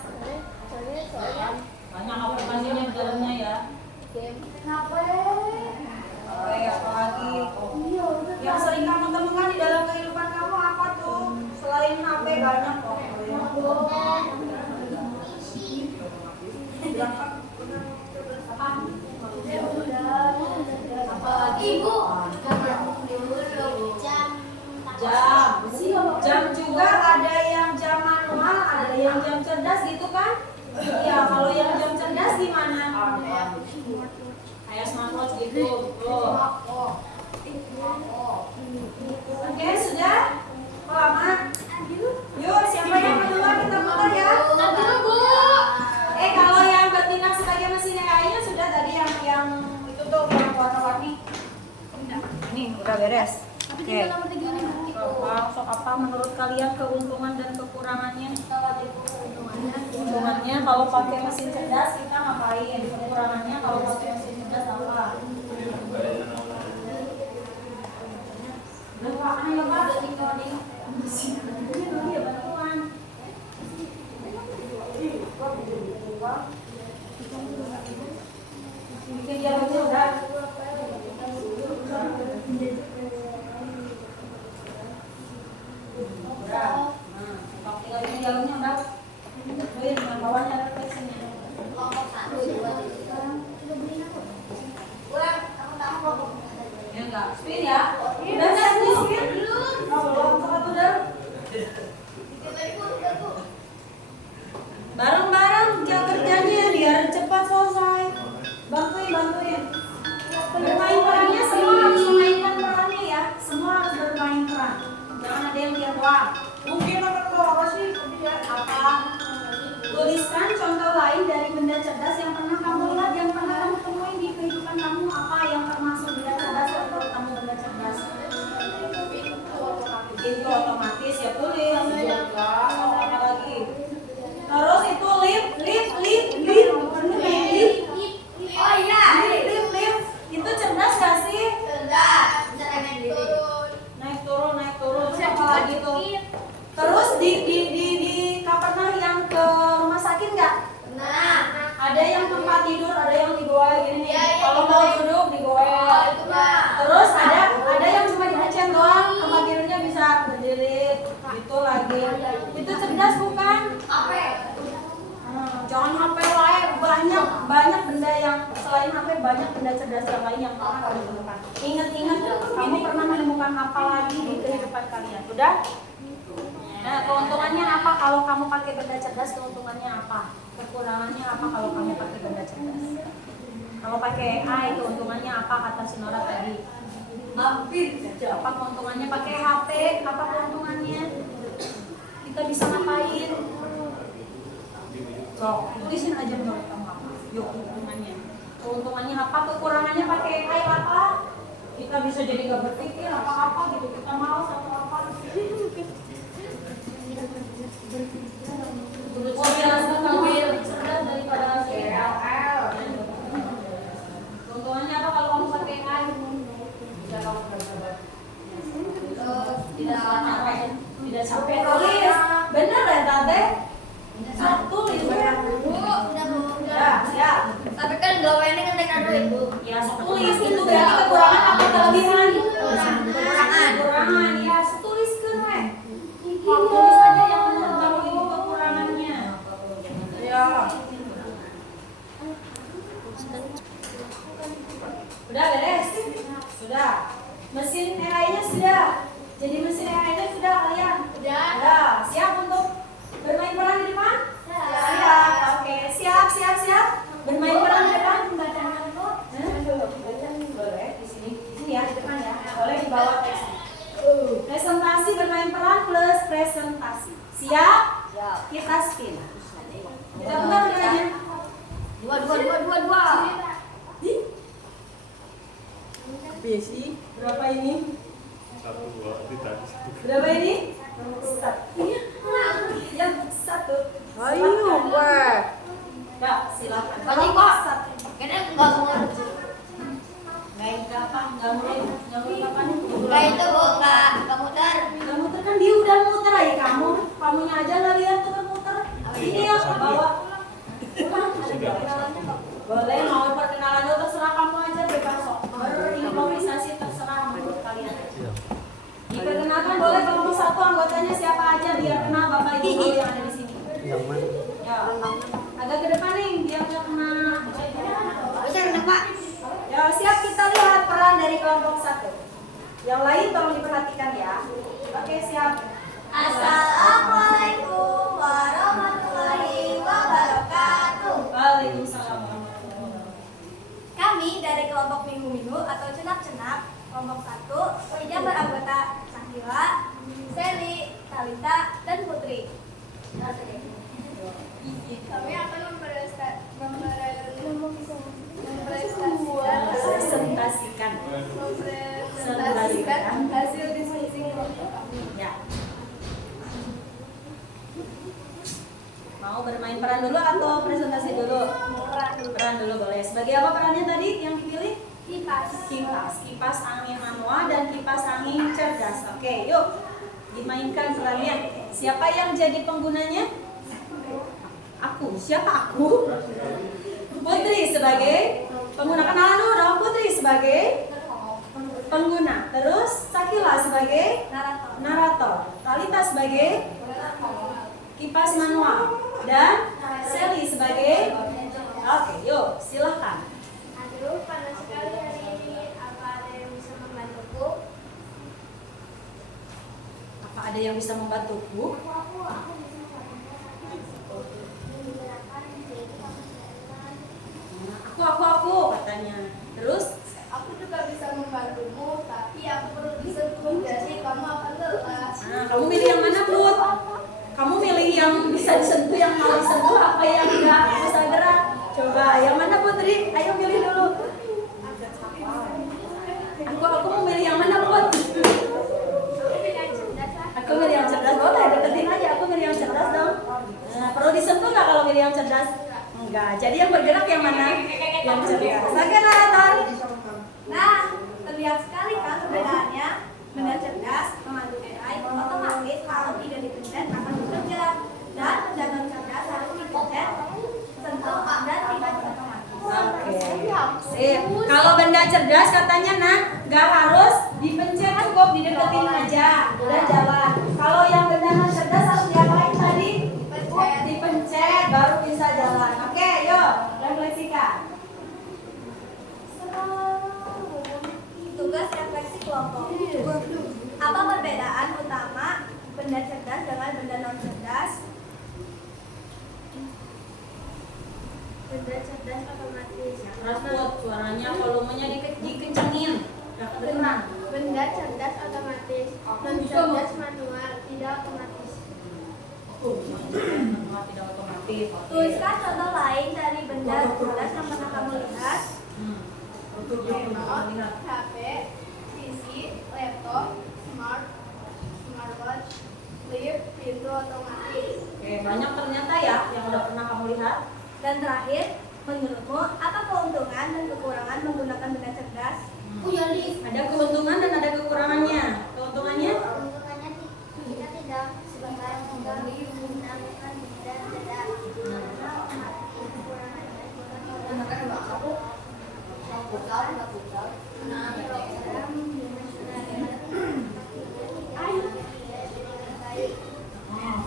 Banyak aplikasinya di dalamnya ya. Oke, apalagi yang sering kamu temukan di dalam kehidupan kamu apa tuh? Selain HP banyak kok. Ibu. Jam juga ada yang jam manual, ada yang jam cerdas gitu kan? Iya, kalau yang jam cerdas gimana? Kayak smartwatch gitu. Oke, sudah? Lama? Yuk, siapa yang kedua kita putar ya? Kalau yang betina sebagai mesin AI-nya sudah tadi yang itu tuh yang warna-warni. Ini udah beres. Oke. Sok apa menurut kalian keuntungan dan kekurangannya? Keuntungannya kalau pakai mesin cerdas kita ngapain? Kekurangannya kalau pakai mesin cerdas apa? Bantuan ya Pak? Iya bantuan. Bikin dia baca udah. Tinggal ini dalamnya udah. Betul, dengan bawahnya ada flexingnya. Ya enggak, spin ya. Udah spin belum? Belum, satu udah. Bareng-bareng kerjanya biar cepat selesai. Bantuin. Bermain perannya semua harus memainkan perannya ya. Semua harus bermain peran. Jangan ada yang diam doang. Mungkin apa sih? Apa? Tuliskan contoh lain dari benda cerdas yang pernah kamu lihat, yang pernah kamu temuin di kehidupan kamu. Apa yang termasuk benda cerdas yang menurut kamu benda cerdas? Itu otomatis ya tulis. Apa lagi? Terus itu lip. Oh iya. Lip. Itu cerdas gak sih? Cerdas. Naik turun. Terus apa lagi tuh? Terus di pernah yang ke rumah sakit nggak? Nah. Ada yang tempat tidur, ada yang digoyang gini nih. Iya, Kalau mau duduk digoyang. Itu mah. Terus ada yang cuma dihacen doang, tempat tidurnya bisa berdiri. Gitu lagi. Itu cerdas bukan? Apa? Jangan HP lain, banyak benda yang selain HP banyak benda cerdas yang lain yang pernah kamu temukan. Ingat kamu pernah menemukan apa lagi di kehidupan kalian? Udah? Nah, keuntungannya apa kalau kamu pakai benda cerdas? Keuntungannya apa? Kekurangannya apa kalau kamu pakai benda cerdas? Kalau pakai AI, keuntungannya apa kata si Nora tadi? Hampir saja. Apa keuntungannya pakai HP? Apa keuntungannya? Kita bisa ngapain? Tulisin aja menurut kamu apa? Yuk, keuntungannya. Keuntungannya apa? Kekurangannya pakai AI apa? Kita bisa jadi gak berpikir apa-apa gitu. Kita mau satu apa? Jelaskan kamu lebih cerdas daripada keuntungannya apa kalau kamu pakai AI? Bisa kamu bersabar. Tidak sampai tulis. Bener ya Tante? Satu itu ya. Udah, siap. Tapi kan gawainnya kan teknik ibu. Ya, tulis itu berarti kekurangan apa kelebihan? Kekurangan. Ya, tulis keren. Tulis aja yang menurut kamu itu kekurangannya. Ya. Udah beres? Sudah. Mesin AI-nya sudah. Jadi mesin AI-nya sudah kalian? Sudah. Siap untuk bermain peran di depan? Siap. Oke, siap. Bermain peran di depan? Boleh di sini ya, di depan ya. Boleh di bawah presentasi bermain peran plus presentasi. Siap? Kita spin. Kita putar benarnya. Dua. Besi. Berapa ini? 1, 2, tidak. Berapa ini? 1. Yang 1. Ayo, Kak, silakan. Kak, kayaknya enggak mau. Nggak apa nih? Enggak itu bu, enggak muter. Udah muter kan dia udah muter aja kamu. Kamunya aja nggak lihat muter-muter. Ini ya ke bawah. Boleh mau perkenalan dulu terserah kamu aja bebas sok. Improvisasi terserah menurut kalian. Diperkenalkan boleh kelompok satu anggotanya siapa aja biar kenal bapak ibu guru yang ada di sini. Ya, agak ke depan nih biar nggak kena. Betul Pak. Ya siap kita lihat peran dari kelompok satu. Yang lain tolong diperhatikan ya. Oke siap. Assalamualaikum warahmatullahi wabarakatuh. Waalaikumsalam. Kami dari kelompok Minggu-Minggu atau Cenap-Cenap kelompok 1 yang beranggota Sakila, Seli, Talita, dan Putri. Kami akan Presentasikan hasil diskusi kelompok kami. ya. Mau bermain peran dulu atau presentasi dulu? Peran dulu boleh. Sebagai apa perannya tadi yang dipilih? Kipas angin manual dan kipas angin cerdas. Oke, yuk dimainkan perannya. Siapa yang jadi penggunanya? Aku. Siapa aku? Putri sebagai pengguna. Kenalan dulu dong. Putri sebagai pengguna. Terus Sakila sebagai narator. Talita sebagai kipas manual dan Seli sebagai. Oke, yuk silakan. Aduh, panas sekali hari ini. Apa ada yang bisa membantuku? Apa ada yang bisa membantuku? Aku bisa Aku katanya. Terus Aku juga bisa membantumu, tapi aku perlu disentuh, jadi kamu akan lelah. nah, kamu milih yang mana, Put? Kamu milih yang bisa disentuh, yang mau disentuh, apa yang enggak bisa gerak? Coba, yang mana Putri? Ayo pilih dulu. Aku mau milih yang mana, Put? Aku milih yang cerdas. Boleh, deketin aja. Aku milih yang cerdas dong. Nah, perlu disentuh nggak kalau milih yang cerdas? Enggak. Jadi yang bergerak yang mana? Yang cerdas. Oke, narator. Nah, terlihat sekali kan perbedaannya. Benda cerdas, memandu AI, otomatis kalau tidak dipencet akan bekerja. Dan benda non cerdas harus dipencet, sentuh, dan tidak otomatis. Oke. Sip. Kalau benda cerdas katanya nah, nggak harus dipencet, cukup dideketin aja, udah jalan. Kalau yang benda non cerdas harus diapain tadi? Dipencet baru bisa jalan. Oke, yuk refleksikan. Tugas refleksi kelompok. Apa perbedaan utama benda cerdas dengan benda non cerdas? Benda cerdas otomatis. Keras buat suaranya, volumenya dikencengin. Nggak kedengeran. Benda cerdas otomatis. Non cerdas manual, tidak otomatis. Tidak otomatis. Oke. Tuliskan contoh lain dari benda cerdas yang pernah kamu lihat. Remote, HP, PC, laptop, smartwatch, lift, pintu otomatis. Oke, banyak ternyata ya yang udah pernah kamu lihat. Dan terakhir, menurutmu apa keuntungan dan kekurangan menggunakan benda cerdas? Ada keuntungan dan ada kekurangannya. Keuntungannya? Keuntungannya kita tidak sebentar menggunakan benda cerdas.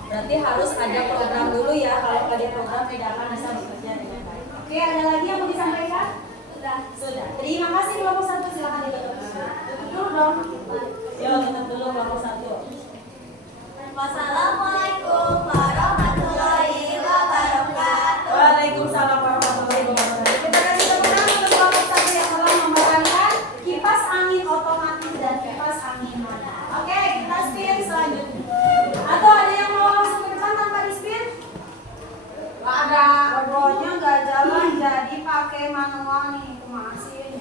Berarti harus ada program dulu ya. Kalau nggak ada program tidak akan bisa bekerja dengan baik. Oke, ada lagi yang mau disampaikan? Sudah. Terima kasih kelompok satu. Silakan ditutup dulu dong. Yo, tutup dulu kelompok satu. Wassalamualaikum warahmatullahi wabarakatuh. Waalaikumsalam warahmatullahi wabarakatuh. Kita kasih tepuk tangan untuk kelompok satu yang telah membawakan kipas angin otomatis dan kipas angin manual. Oke, kita spin selanjutnya. Atau ada yang mau langsung ke depan tanpa di spin? Gak ada. Robonya nggak jalan, jadi pakai manual nih. Masih.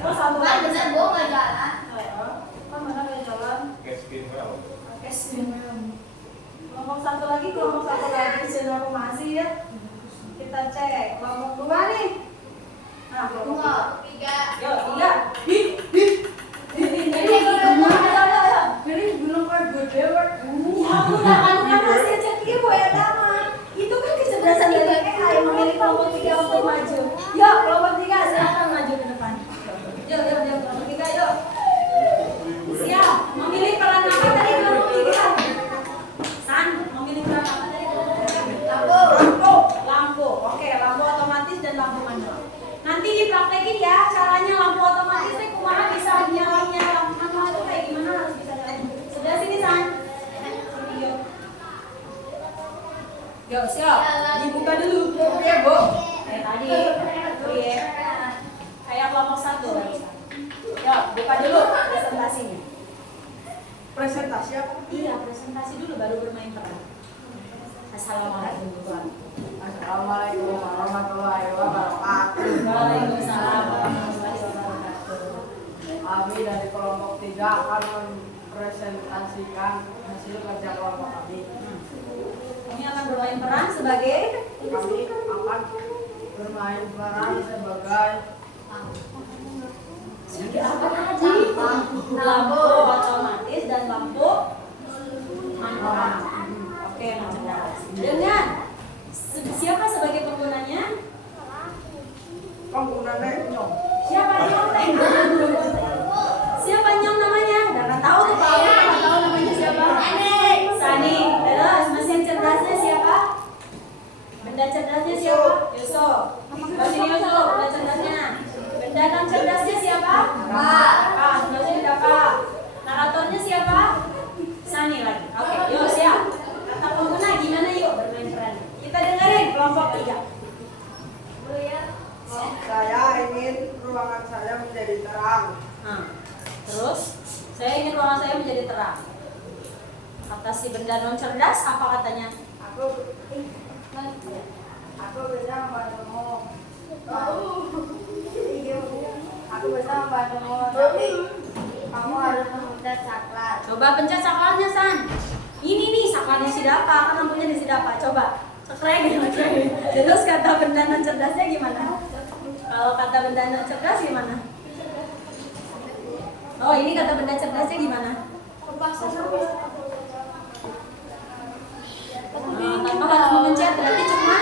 Terus satu lagi. Bener, gua nggak jalan. Kan benar nggak jalan. Oke, spin. Kelompok satu lagi sinyal masih ya. Kita cek kelompok dua nih. Nah, kelompok tiga. Tiga. Yuk, tiga. Nanti dipraktekin ya caranya lampu otomatis teh kumaha bisa nyala manual itu kayak gimana harus bisa nyala. Sudah sini San. Yuk. Yuk, siap. Dibuka dulu. Oke, Bu. Kayak tadi. Iya. Kayak kelompok 1 barusan. Yuk, buka dulu presentasinya. Presentasi apa? Iya, presentasi dulu baru bermain peran. Assalamualaikum warahmatullahi wabarakatuh. Assalamualaikum warahmatullahi wabarakatuh. Waalaikumsalam warahmatullahi wabarakatuh. Kami dari kelompok 3 akan mempresentasikan hasil kerja kelompok kami. Kami akan bermain peran sebagai Kami akan bermain peran sebagai apa tadi? Lampu otomatis dan lampu manual. Oke, cerdas. Dengan siapa sebagai penggunanya? penggunanya nyong. Siapa Nyong? Siapa Nyong namanya? Nggak tahu tuh Pak. Nggak tahu namanya siapa? Sani. Terus mesin cerdasnya siapa? Benda cerdasnya siapa? Yusuf. Sini Yusuf. Benda cerdasnya. Benda non cerdasnya siapa? Pak. Sebelah sini Pak. Naratornya siapa? Sani lagi. Oke, yuk siap. Kata pengguna gimana yuk bermain peran? Kita dengerin kelompok 3. Saya ingin ruangan saya menjadi terang. Terus saya ingin ruangan saya menjadi terang. Kata si benda non cerdas apa katanya? Aku bisa membantumu. Aku bisa membantumu, tapi kamu harus memencet saklar. Coba pencet saklarnya San. Ini nih saklarnya si Dapa, kan lampunya di si Dapa. Coba cekrek. Terus kata benda non cerdasnya gimana? Kalau kata benda non cerdas gimana? Oh ini kata benda cerdasnya gimana? Tanpa harus memencet, berarti cuma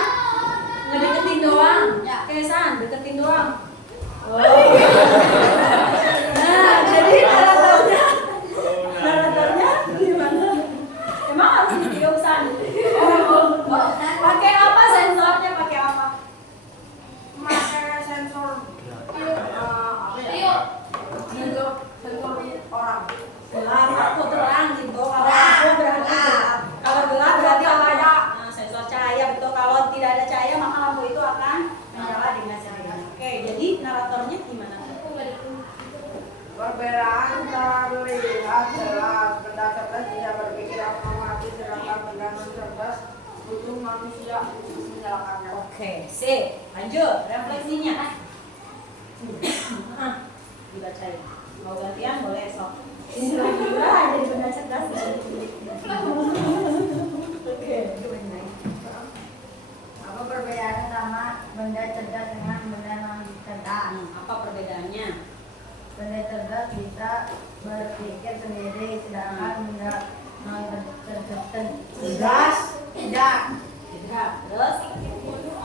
ngedeketin doang. Oke San, deketin doang. Nah, jadi naratornya gimana? Emang harus ditiup San? Pakai apa sensornya? Pakai apa? Pakai sensor sensor orang. Gelap, aku terang gitu. Kalau aku berarti gelap. Kalau gelap berarti ada sensor cahaya betul. Kalau tidak ada cahaya maka lampu itu akan menyala dengan cahaya. Oke, jadi naratornya gimana? Perbedaan terlihat jelas. Benda cerdas bisa berpikir otomatis, sedangkan benda non cerdas butuh manusia untuk menyalakannya. Oke, sip. Lanjut, refleksinya. Dibacain. Mau gantian boleh esok. Ini lagi ada di benda cerdas. Oke, Apa perbedaan sama benda cerdas dengan benda non cerdas? apa perbedaannya? Benda cerdas bisa berpikir sendiri, sedangkan benda non cerdas tidak. Terus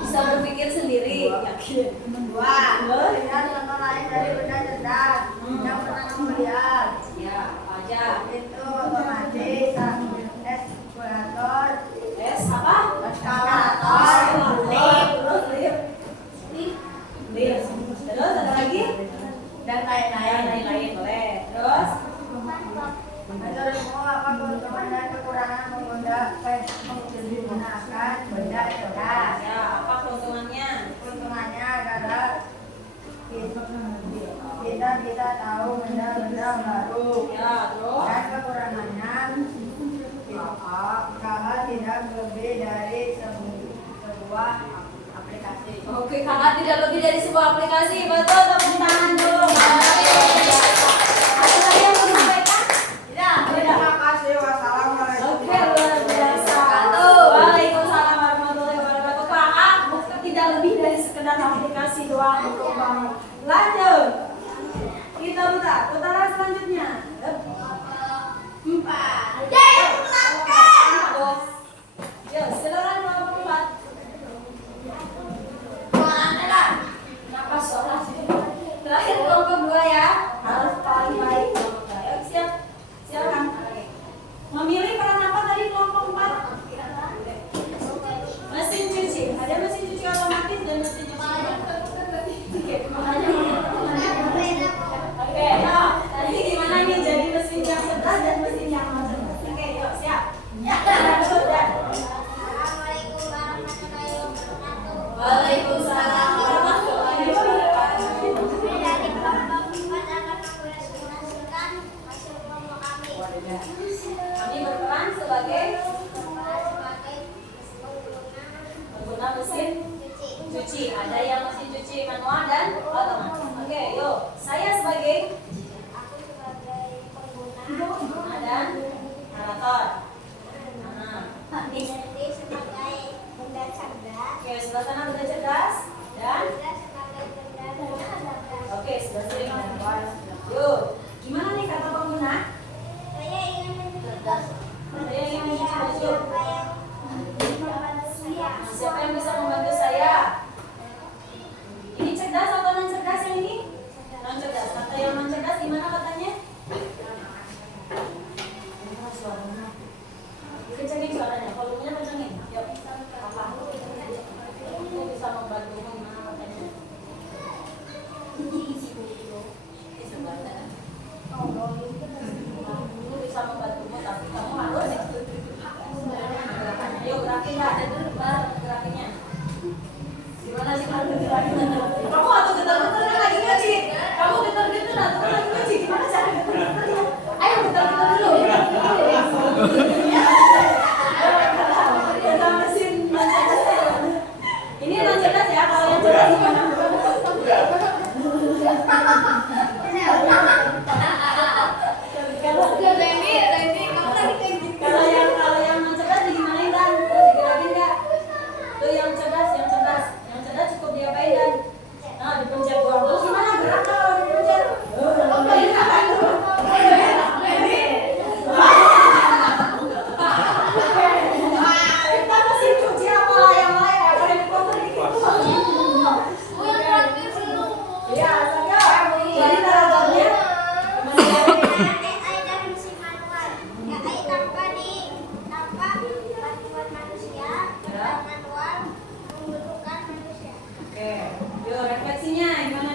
bisa berpikir sendiri, yakin. Dua, lihat contoh lain dari benda cerdas yang pernah kamu lihat. Ya, apa aja? Itu otomatis, eskalator, Apa? Terus ada lagi? dan lain-lain. Lain-lain boleh. Terus Menurutmu apa keuntungan dan kekurangan menggunakan benda cerdas? ya, apa keuntungannya? Keuntungannya adalah kita bisa tahu benda-benda baru. Ya, terus Dan kekurangannya kakak tidak lebih dari sebuah aplikasi. oke, kakak tidak lebih dari sebuah aplikasi. Betul, tepuk tangan dulu. Ada lagi yang mau disampaikan? Terima kasih. Wassalamualaikum. Oke, luar biasa. Waalaikumsalam warahmatullahi wabarakatuh. Kakak bukan tidak lebih dari sekedar aplikasi doang untuk kamu. Lanjut. Kita putaran selanjutnya. 4. Yuk, silakan kelompok 4. Kenapa sholat sih? Terakhir kelompok 2 ya. Harus paling baik kelompok 2. Yuk, siap. Silakan. Memilih peran apa tadi kelompok 4? Mesin cuci. Ada mesin cuci otomatis dan mesin cuci. Oke.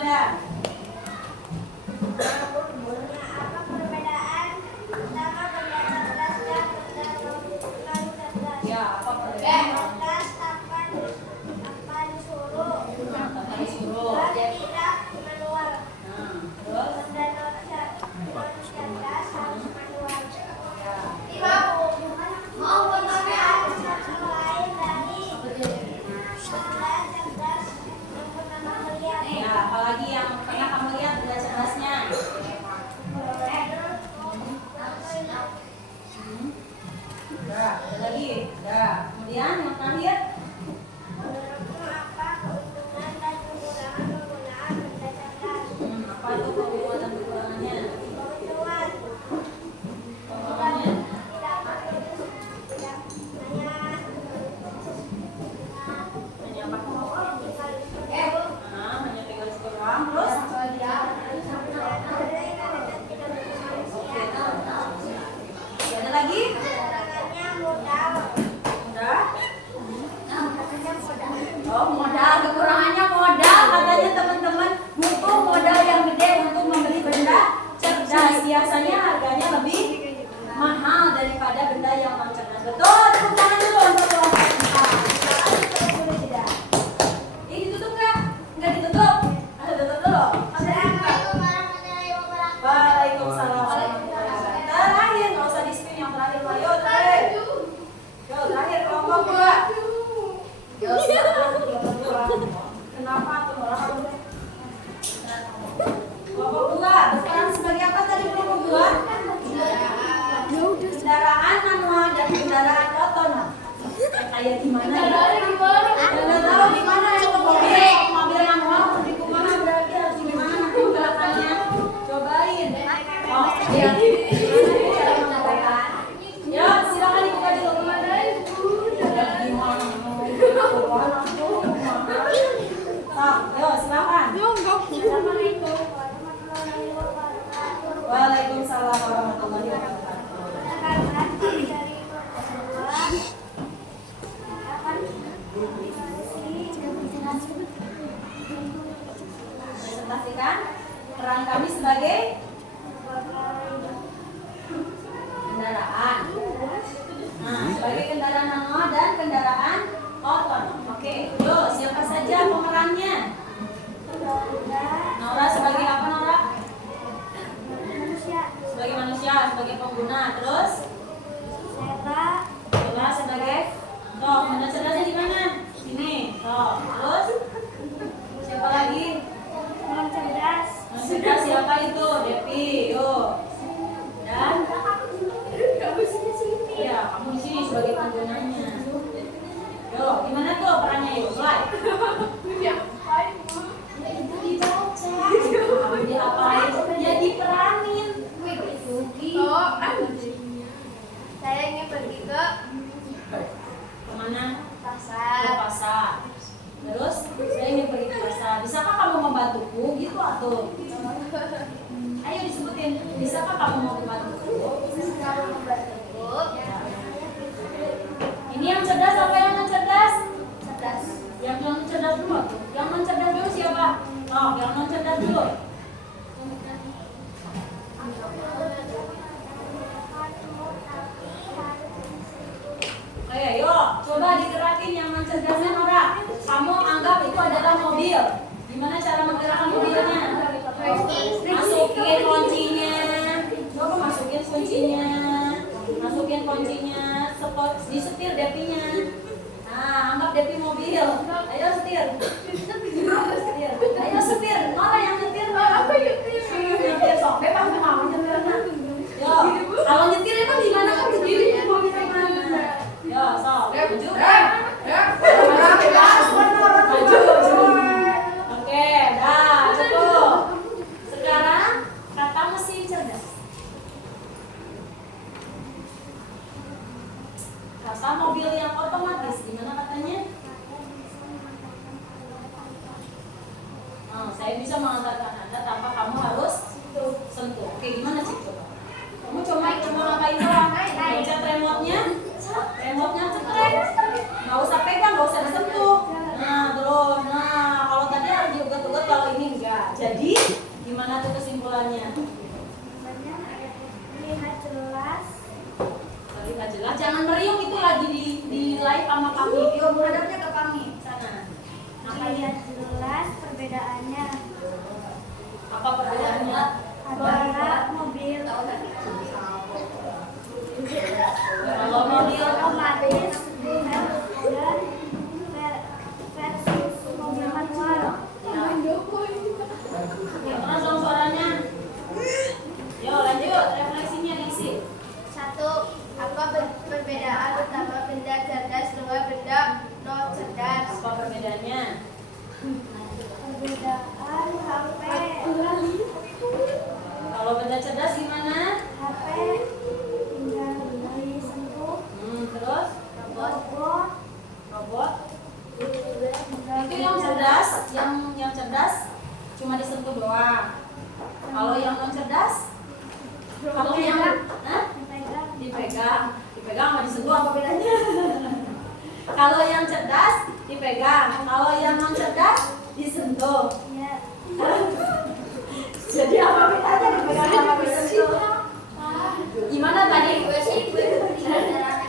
Anda. Apa perbedaan antara benda cerdas dan benda non cerdas? Ya, apa perbedaan? Cerdas apa disuruh, Disuruh. tidak manual. Nah, terus? Benda non cerdas harus manual. Ya. Mau perbedaan satu lain dari benda cerdas yang pernah melihat. Ya, apalagi yang pernah kamu lihat benda cerdasnya? Udah, ada lagi. Udah. Kemudian yang terakhir? Menurutmu apa keuntungan dan kekurangan penggunaan benda cerdas? Apa itu keunggulan dan kekurangannya? Keuntungan Keunggulannya? tidak perlu tidak Hanya apa? hanya Nah, hanya tinggal seorang. Terus? Oke, ada lagi? kekurangannya modal. Udah? Oh, modal. Kekurangannya modal. Katanya teman-teman butuh modal yang gede untuk membeli benda cerdas. Biasanya harganya lebih mahal daripada benda yang non cerdas. Betul? Tepuk tangan dulu untuk keluarga kita. Boleh tidak? Ini ditutup nggak? Nggak ditutup? Tutup dulu. Waalaikumsalam warahmatullahi wabarakatuh. Terakhir, nggak usah di spin yang terakhir. Ayo terakhir. Yo, terakhir kelompok dua. Yo, silakan kelompok dua. Kenapa tuh orang? Kelompok dua berperan sebagai apa tadi kelompok dua? Kendaraan manual dan kendaraan otonom. Kayak gimana ya? Nggak tahu gimana itu mobil manual di mana berarti harus gimana nanti gerakannya? Cobain. Oh, iya. Ya, silakan dibuka dulu. Gimana? Yo, silakan. Assalamualaikum warahmatullahi wabarakatuh. Waalaikumsalam warahmatullahi wabarakatuh. Dari Presentasikan peran kami sebagai kendaraan. Nah, sebagai kendaraan manual dan kendaraan otonom. Oke, yo, siapa saja pemerannya? Nora sebagai apa, Nora? manusia. Sebagai manusia, sebagai pengguna. Terus? Lola sebagai toh, benda cerdasnya di mana? Sini. Toh. Terus? Siapa lagi? Non cerdas. Non cerdas siapa itu? Devi. Yuk. Dan? Iya, kamu di sini sebagai penggunanya. Yuk, gimana tuh perannya yuk? Mulai. Itu dibaca. Kamu diapain? Ya diperanin. Saya ingin pergi ke Kemana? pasar. Ke pasar. Terus saya ingin pergi ke pasar. Bisakah kamu membantuku? Gitu atau? Ayo disebutin. Bisakah kamu mau membantuku? Kamu membantuku. Ini yang cerdas apa yang non cerdas? Cerdas. Yang non cerdas dulu. Yang non cerdas dulu siapa? Oh, yang non cerdas dulu. Oke, yuk, coba digerakin yang non cerdasnya Nora. Kamu anggap itu adalah mobil. Gimana cara menggerakkan mobilnya? Masukin kuncinya. Coba masukin kuncinya. Masukin kuncinya. Disetir Depinya. Nah, anggap Depi mobil. Ayo setir. Setir. Ayo setir. Nora yang setir. Aku nyetir. Sok bebas mau nyetirnya. Yo, kalau nyetir emang gimana kan sendiri mobil mana? Yo, sok. Maju. Maju. Oke, dah, cukup. Sekarang kata mesin cerdas. Kata mobil yang otomatis, gimana katanya? Nah, saya bisa mengantarkan Anda tanpa kamu harus sentuh. Oke, gimana sih coba? Kamu coba ngapain doang? Pencet remote-nya, cekrek. Nggak usah pegang, nggak usah disentuh. Nah, terus, kalau tadi harus diugat-ugat, kalau ini enggak. Jadi gimana tuh kesimpulannya? Lihat jelas. Terlihat jelas. Jangan meriung, itu lagi di live sama Pami. Yuk menghadapnya ke Pami sana. Lihat jelas perbedaannya Apa perbedaannya? antara mobil Kalau mobil otomatis dan versus mobil manual. keras dong suaranya. Yo lanjut, refleksinya diisi. 1. Apa perbedaan utama benda cerdas dengan benda non cerdas? Apa perbedaannya? Perbedaan HP. Kalau benda cerdas gimana? HP tinggal disentuh. Terus Robot robot. Itu yang cerdas, yang cerdas cuma disentuh doang. Kalau yang non cerdas, kalau yang dipegang sama disentuh apa bedanya? Kalau yang cerdas dipegang, kalau yang non cerdas disentuh. ya. Jadi apa bedanya dipegang sama disentuh? Gimana tadi?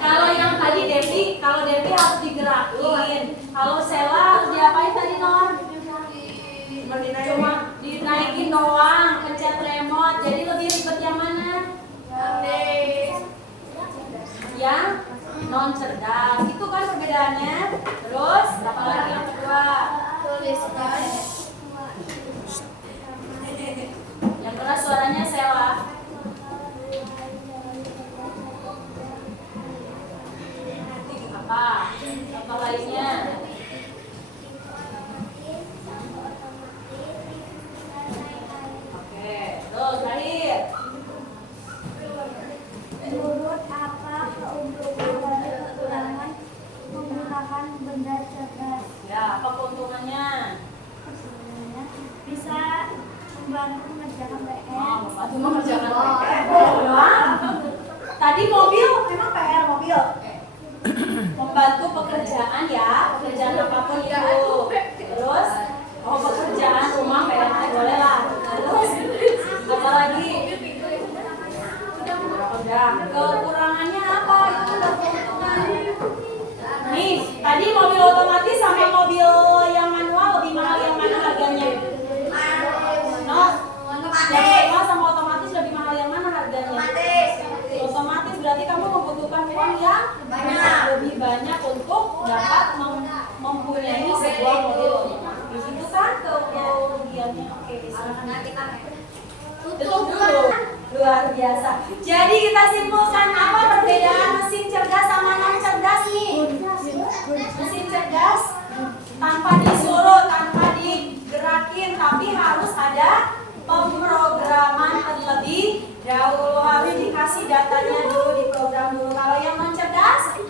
Kalau yang tadi Devi, kalau Devi harus digerakin. Kalau Sela harus diapain tadi Nor? Cuma dinaikin doang, pencet remote. Jadi lebih ribet yang mana? Yang non cerdas. Itu kan perbedaannya. Terus apa lagi yang kedua? Tuliskan. Yang keras suaranya Sela. Apa lainnya? Oke, terus terakhir. Menurut apa keuntungan dan kekurangan menggunakan benda cerdas? Ya, apa keuntungannya? Bisa membantu mengerjakan PR. Membantu mengerjakan PR. Doang. Tadi mobil, memang PR mobil. Membantu pekerjaan ya, pekerjaan apapun itu. Terus, pekerjaan rumah PR boleh lah. Terus, apa lagi? Udah. Kekurangannya apa? Itu udah keuntungan. Nih, tadi mobil otomatis sama mobil yang manual lebih mahal yang mana harganya? Yang manual sama otomatis lebih mahal yang mana harganya? Otomatis berarti kamu membutuhkan uang yang lebih banyak untuk dapat mempunyai sebuah mobil otomatis. Itu kan kerugiannya. Oke, silakan. Tutup dulu. Luar biasa. Jadi kita simpulkan apa perbedaan mesin cerdas sama non cerdas nih? Mesin cerdas tanpa disuruh, tanpa digerakin, tapi harus ada pemrograman terlebih dahulu, harus dikasih datanya dulu, diprogram dulu. Kalau yang non cerdas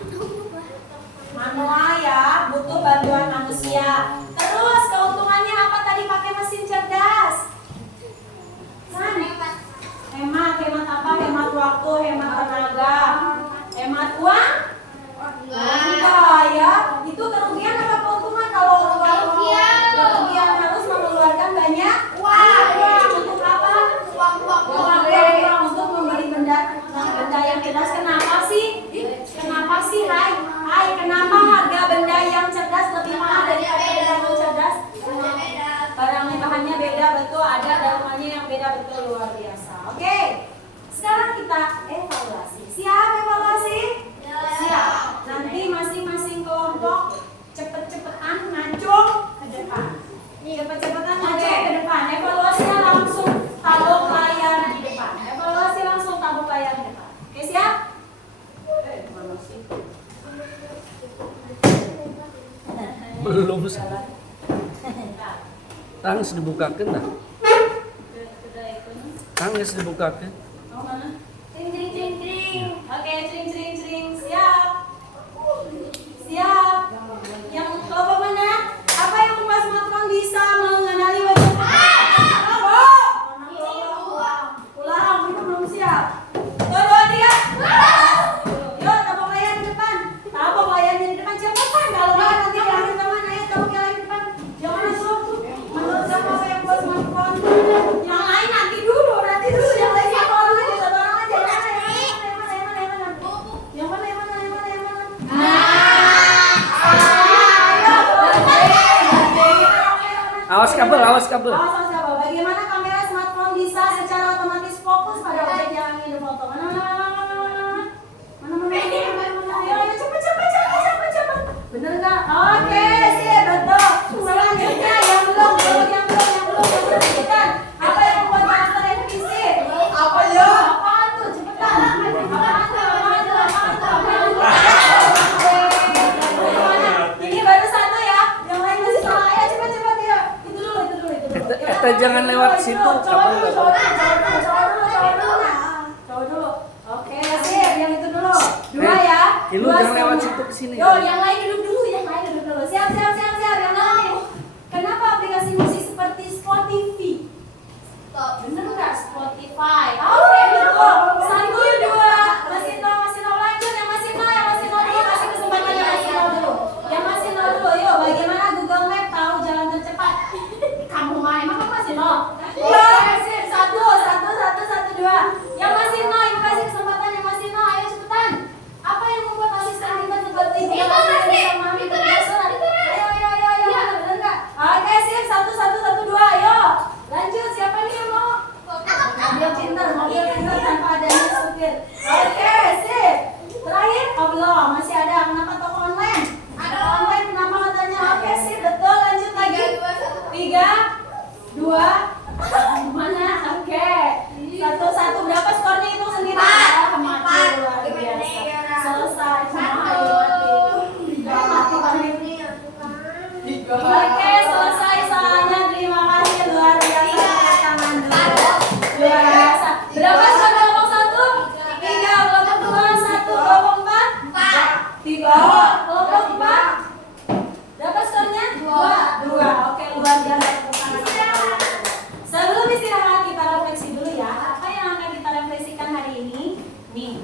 manual ya, butuh bantuan manusia. Terus keuntungannya apa tadi pakai mesin cerdas? Hemat apa? Hemat waktu, hemat tenaga, hemat uang. Enggak ya, itu kerugian apa keuntungan? Kalau kerugian harus mengeluarkan banyak uang. Untuk apa? Uang untuk membeli benda yang cerdas. Kenapa sih? Hai, kenapa harga benda yang cerdas lebih mahal daripada benda non cerdas? Bahannya beda, betul. Ada dalamannya yang beda, betul. Luar biasa. Oke, sekarang kita evaluasi. Siap evaluasi? Siap. Nanti masing-masing kelompok cepet-cepetan ngancung ke depan. Cepet-cepetan ngancung ke depan. Evaluasinya langsung tabung layar di depan. Evaluasi langsung tabung layar di depan. Oke, siap? Mana sih? Belum sih. Tangis dibukakan dah. Tangis dibukakan. Mau mana? Cring. Oke, cring. Siap. Siap. Yang kelompok mana? Apa yang membuat smartphone bisa mengenali wajah? Bravo. Ulang, itu belum siap. 1, 2, 3. Yuk, tabung layar di depan. Tabung layarnya di depan. Cepetan, kalau nggak nanti diambil teman. Ayo, tabung layar di depan. Jangan langsung. Menurut siapa yang buat smartphone? awas kabel. Awas kabel. Bagaimana kamera smartphone bisa secara otomatis fokus pada objek yang ingin difoto? Mana? Ayo cepat. Bener nggak? Oke, sip, betul. Selanjutnya yang belum. Cepetan. Apa yang membuat karakter efisien? Apa ya? Apaan tuh? Cepetan. Apaan tuh? Ini baru satu ya. Yang lain masih salah. Ayo cepat ya. Itu dulu. Jangan lewat situ. Cowok dulu. Oke, sip. Yang itu dulu. Dua ya. Lu Dua jangan lewat semuanya. situ ke sini. Yo, yang lain duduk dulu. Siap. Yang lain. Kenapa aplikasi musik seperti Spotify? Bener nggak? Spotify. Oke, betul. 1, 2. Masih no. Lanjut. Yang masih no dulu. Kasih kesempatan yang masih no dulu. Yuk, bagaimana Google Map tahu jalan tercepat? Kamu main, emang kamu masih no? Iya, sip. 1, 2. Yang masih no, ibu kasih kesempatan yang masih no. Ayo cepetan. Apa yang membuat asisten kita seperti Itu masih. Ayo. Bener nggak? Oke, sip. 1, 2. Ayo. Lanjut. Siapa nih yang mau? Mobil pintar tanpa adanya supir. Oke, sip. Terakhir, belum. Masih ada. Kenapa toko online? Ada online. Kenapa katanya? Oke, sip. Betul. Lanjut lagi. 3, 2. Mana? Oke. 1. Berapa skornya itu sendiri? Mati luar biasa. Selesai. Oke, selesai soalnya. Terima kasih, luar biasa. Tepuk tangan dulu. Luar biasa. Berapa skor kelompok 1? 3. Kelompok 2 1. Kelompok 4? 3. Kelompok 4? Berapa skornya? 2. Oke, luar biasa. Tepuk tangan. Sebelum istirahat kita refleksi dulu ya. Apa yang akan kita refleksikan hari ini? Nih.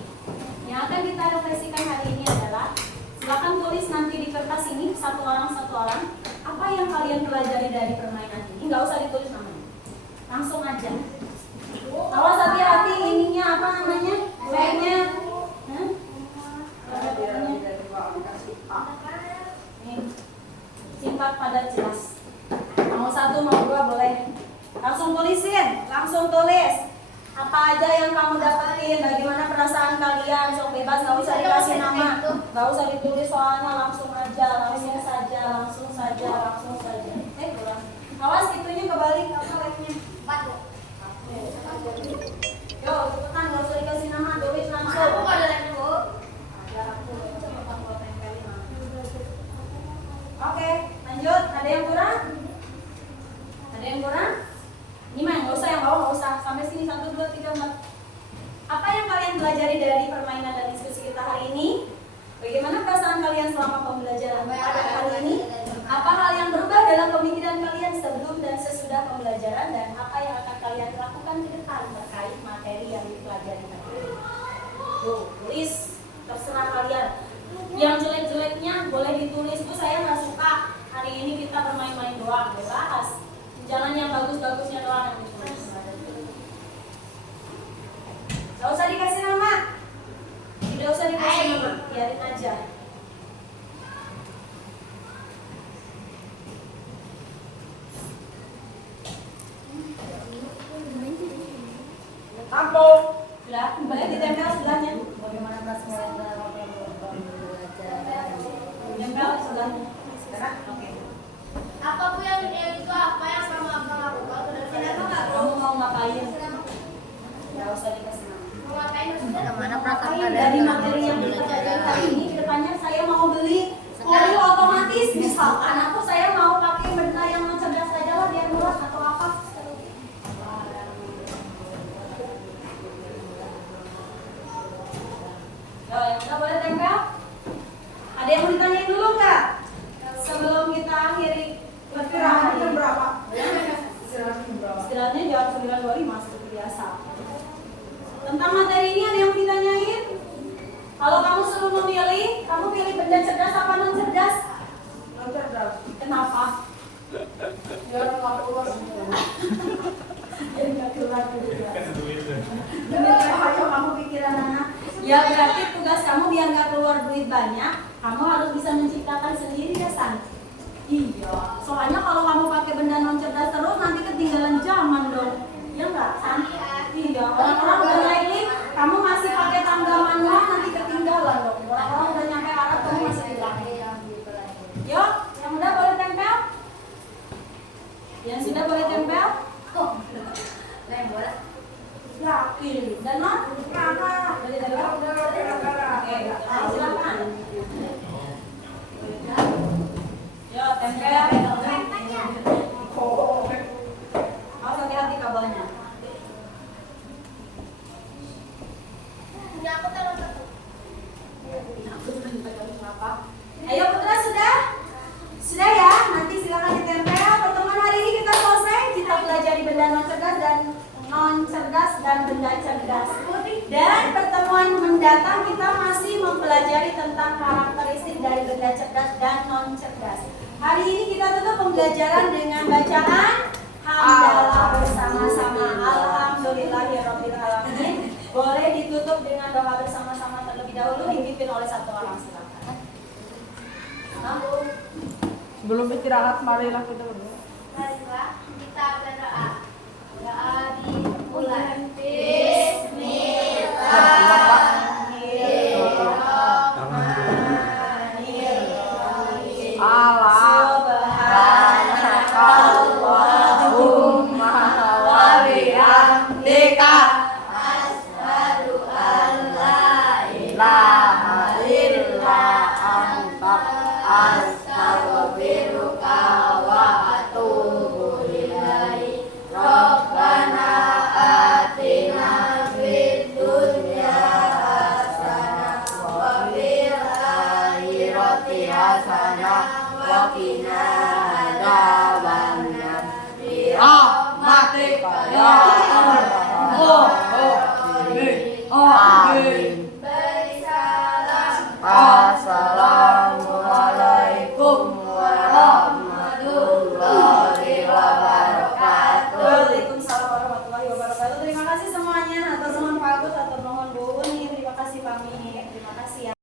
Yang akan kita refleksikan hari ini adalah silakan tulis nanti di kertas ini satu orang. Apa yang kalian pelajari dari permainan ini? Nggak usah ditulis namanya. Langsung aja. Awas hati-hati ininya apa namanya? Kayaknya. Nih. Singkat padat jelas. Mau 1 mau 2 boleh. Langsung tulis. Apa aja yang kamu dapetin, bagaimana perasaan kalian, sok bebas, nggak usah dikasih nama, nggak usah ditulis soalnya, langsung saja. Kurang. Awas itunya kebalik, apa labnya? 4. Yo, cepetan, nggak usah dikasih nama, tulis langsung. Aku nggak ada lagi, Bu. Ada aku, cepetan gua tempelin nama. Oke, lanjut. Ada yang kurang? Ini mah nggak usah, yang bawah nggak usah. Sampai sini 1, 2, 3, 4. Apa yang kalian pelajari dari permainan dan diskusi kita hari ini? Bagaimana perasaan kalian selama pembelajaran pada hari ini? Apa hal yang berubah dalam pemikiran kalian sebelum dan sesudah pembelajaran, dan apa yang akan kalian lakukan ke depan terkait materi yang dipelajari hari ini? Tulis, terserah kalian. Yang jelek-jeleknya boleh ditulis. Bu, saya nggak suka hari ini kita bermain-main doang. Bebas. Jangan yang bagus-bagusnya doang yang ditulis. Gak usah dikasih nama. Tidak usah dikasih nama. Biarin aja. Tampung. Sudah, boleh ditempel sebelahnya. Bagaimana perasaan kalian dalam pembelajaran? Tempel sebelahnya. Sekarang, oke. Apapun yang itu apa yang kamu akan lakukan? Kamu mau ngapain? Gak usah dikasih nama. Mau ngapain maksudnya? Kemana perasaan Ngapain kalian dari dalam materi yang kita pelajari pembelajaran? hari ini? Kedepannya saya mau beli mobil otomatis misalkan, atau saya mau pakai benda yang cerdas saja lah biar murah atau apa. Yo, yang udah boleh tempel? Ada yang mau ditanyain dulu nggak? Sebelum kita akhiri Istirahatnya jam berapa? Istilahnya jam 9.25 seperti biasa. Tentang materi ini ada yang mau ditanyain? Kalau kamu suruh memilih, kamu pilih benda cerdas apa non cerdas? Non cerdas. Kenapa? Biar nggak keluar semua. Biar nggak keluar duit. Kan duit. Ayo kamu pikiran anak. Ya berarti tugas kamu biar nggak keluar duit banyak, kamu harus bisa menciptakan sendiri ya San. Iya, soalnya kalau kamu pakai benda non cerdas terus nanti ketinggalan zaman dong. Iya nggak, San? Iya, orang-orang udah naik lift, kamu masih pakai tangga manual nanti ketinggalan dong. Orang-orang udah nyampe arah, kamu masih di belakang. Yuk, yang udah boleh tempel? Yang sudah boleh tempel? Yakin. Dan non? Boleh tempel? Oke, silakan. Yuk, tempel. Awas hati-hati kabelnya. Ayo putra, sudah? Sudah ya? Nanti silakan ditempel. Pertemuan hari ini kita selesai. Kita pelajari benda non cerdas dan benda cerdas. Dan pertemuan mendatang kita masih mempelajari tentang karakteristik dari benda cerdas dan non cerdas. Hari ini kita tutup pembelajaran dengan bacaan hamdalah bersama-sama. Alhamdulillahirabbil alamin. Boleh ditutup dengan doa bersama-sama terlebih dahulu, dipimpin oleh satu orang, silakan. Sebelum istirahat, marilah kita berdoa. Marilah kita berdoa. Doa dimulai. Bismillahirrahmanirrahim. Allahumma wa bihamdika Asyhadu an la ilaha illa anta astaghfiruka wa atubu ilaik. Rabbana atina fid dunya hasanah wa fil akhirati hasanah wa qina adzabannar. Bi rahmatika ya arhamar rahimin. Amin. Assalamualaikum warahmatullahi wabarakatuh. Waalaikumsalam warahmatullahi wabarakatuh. Terima kasih semua.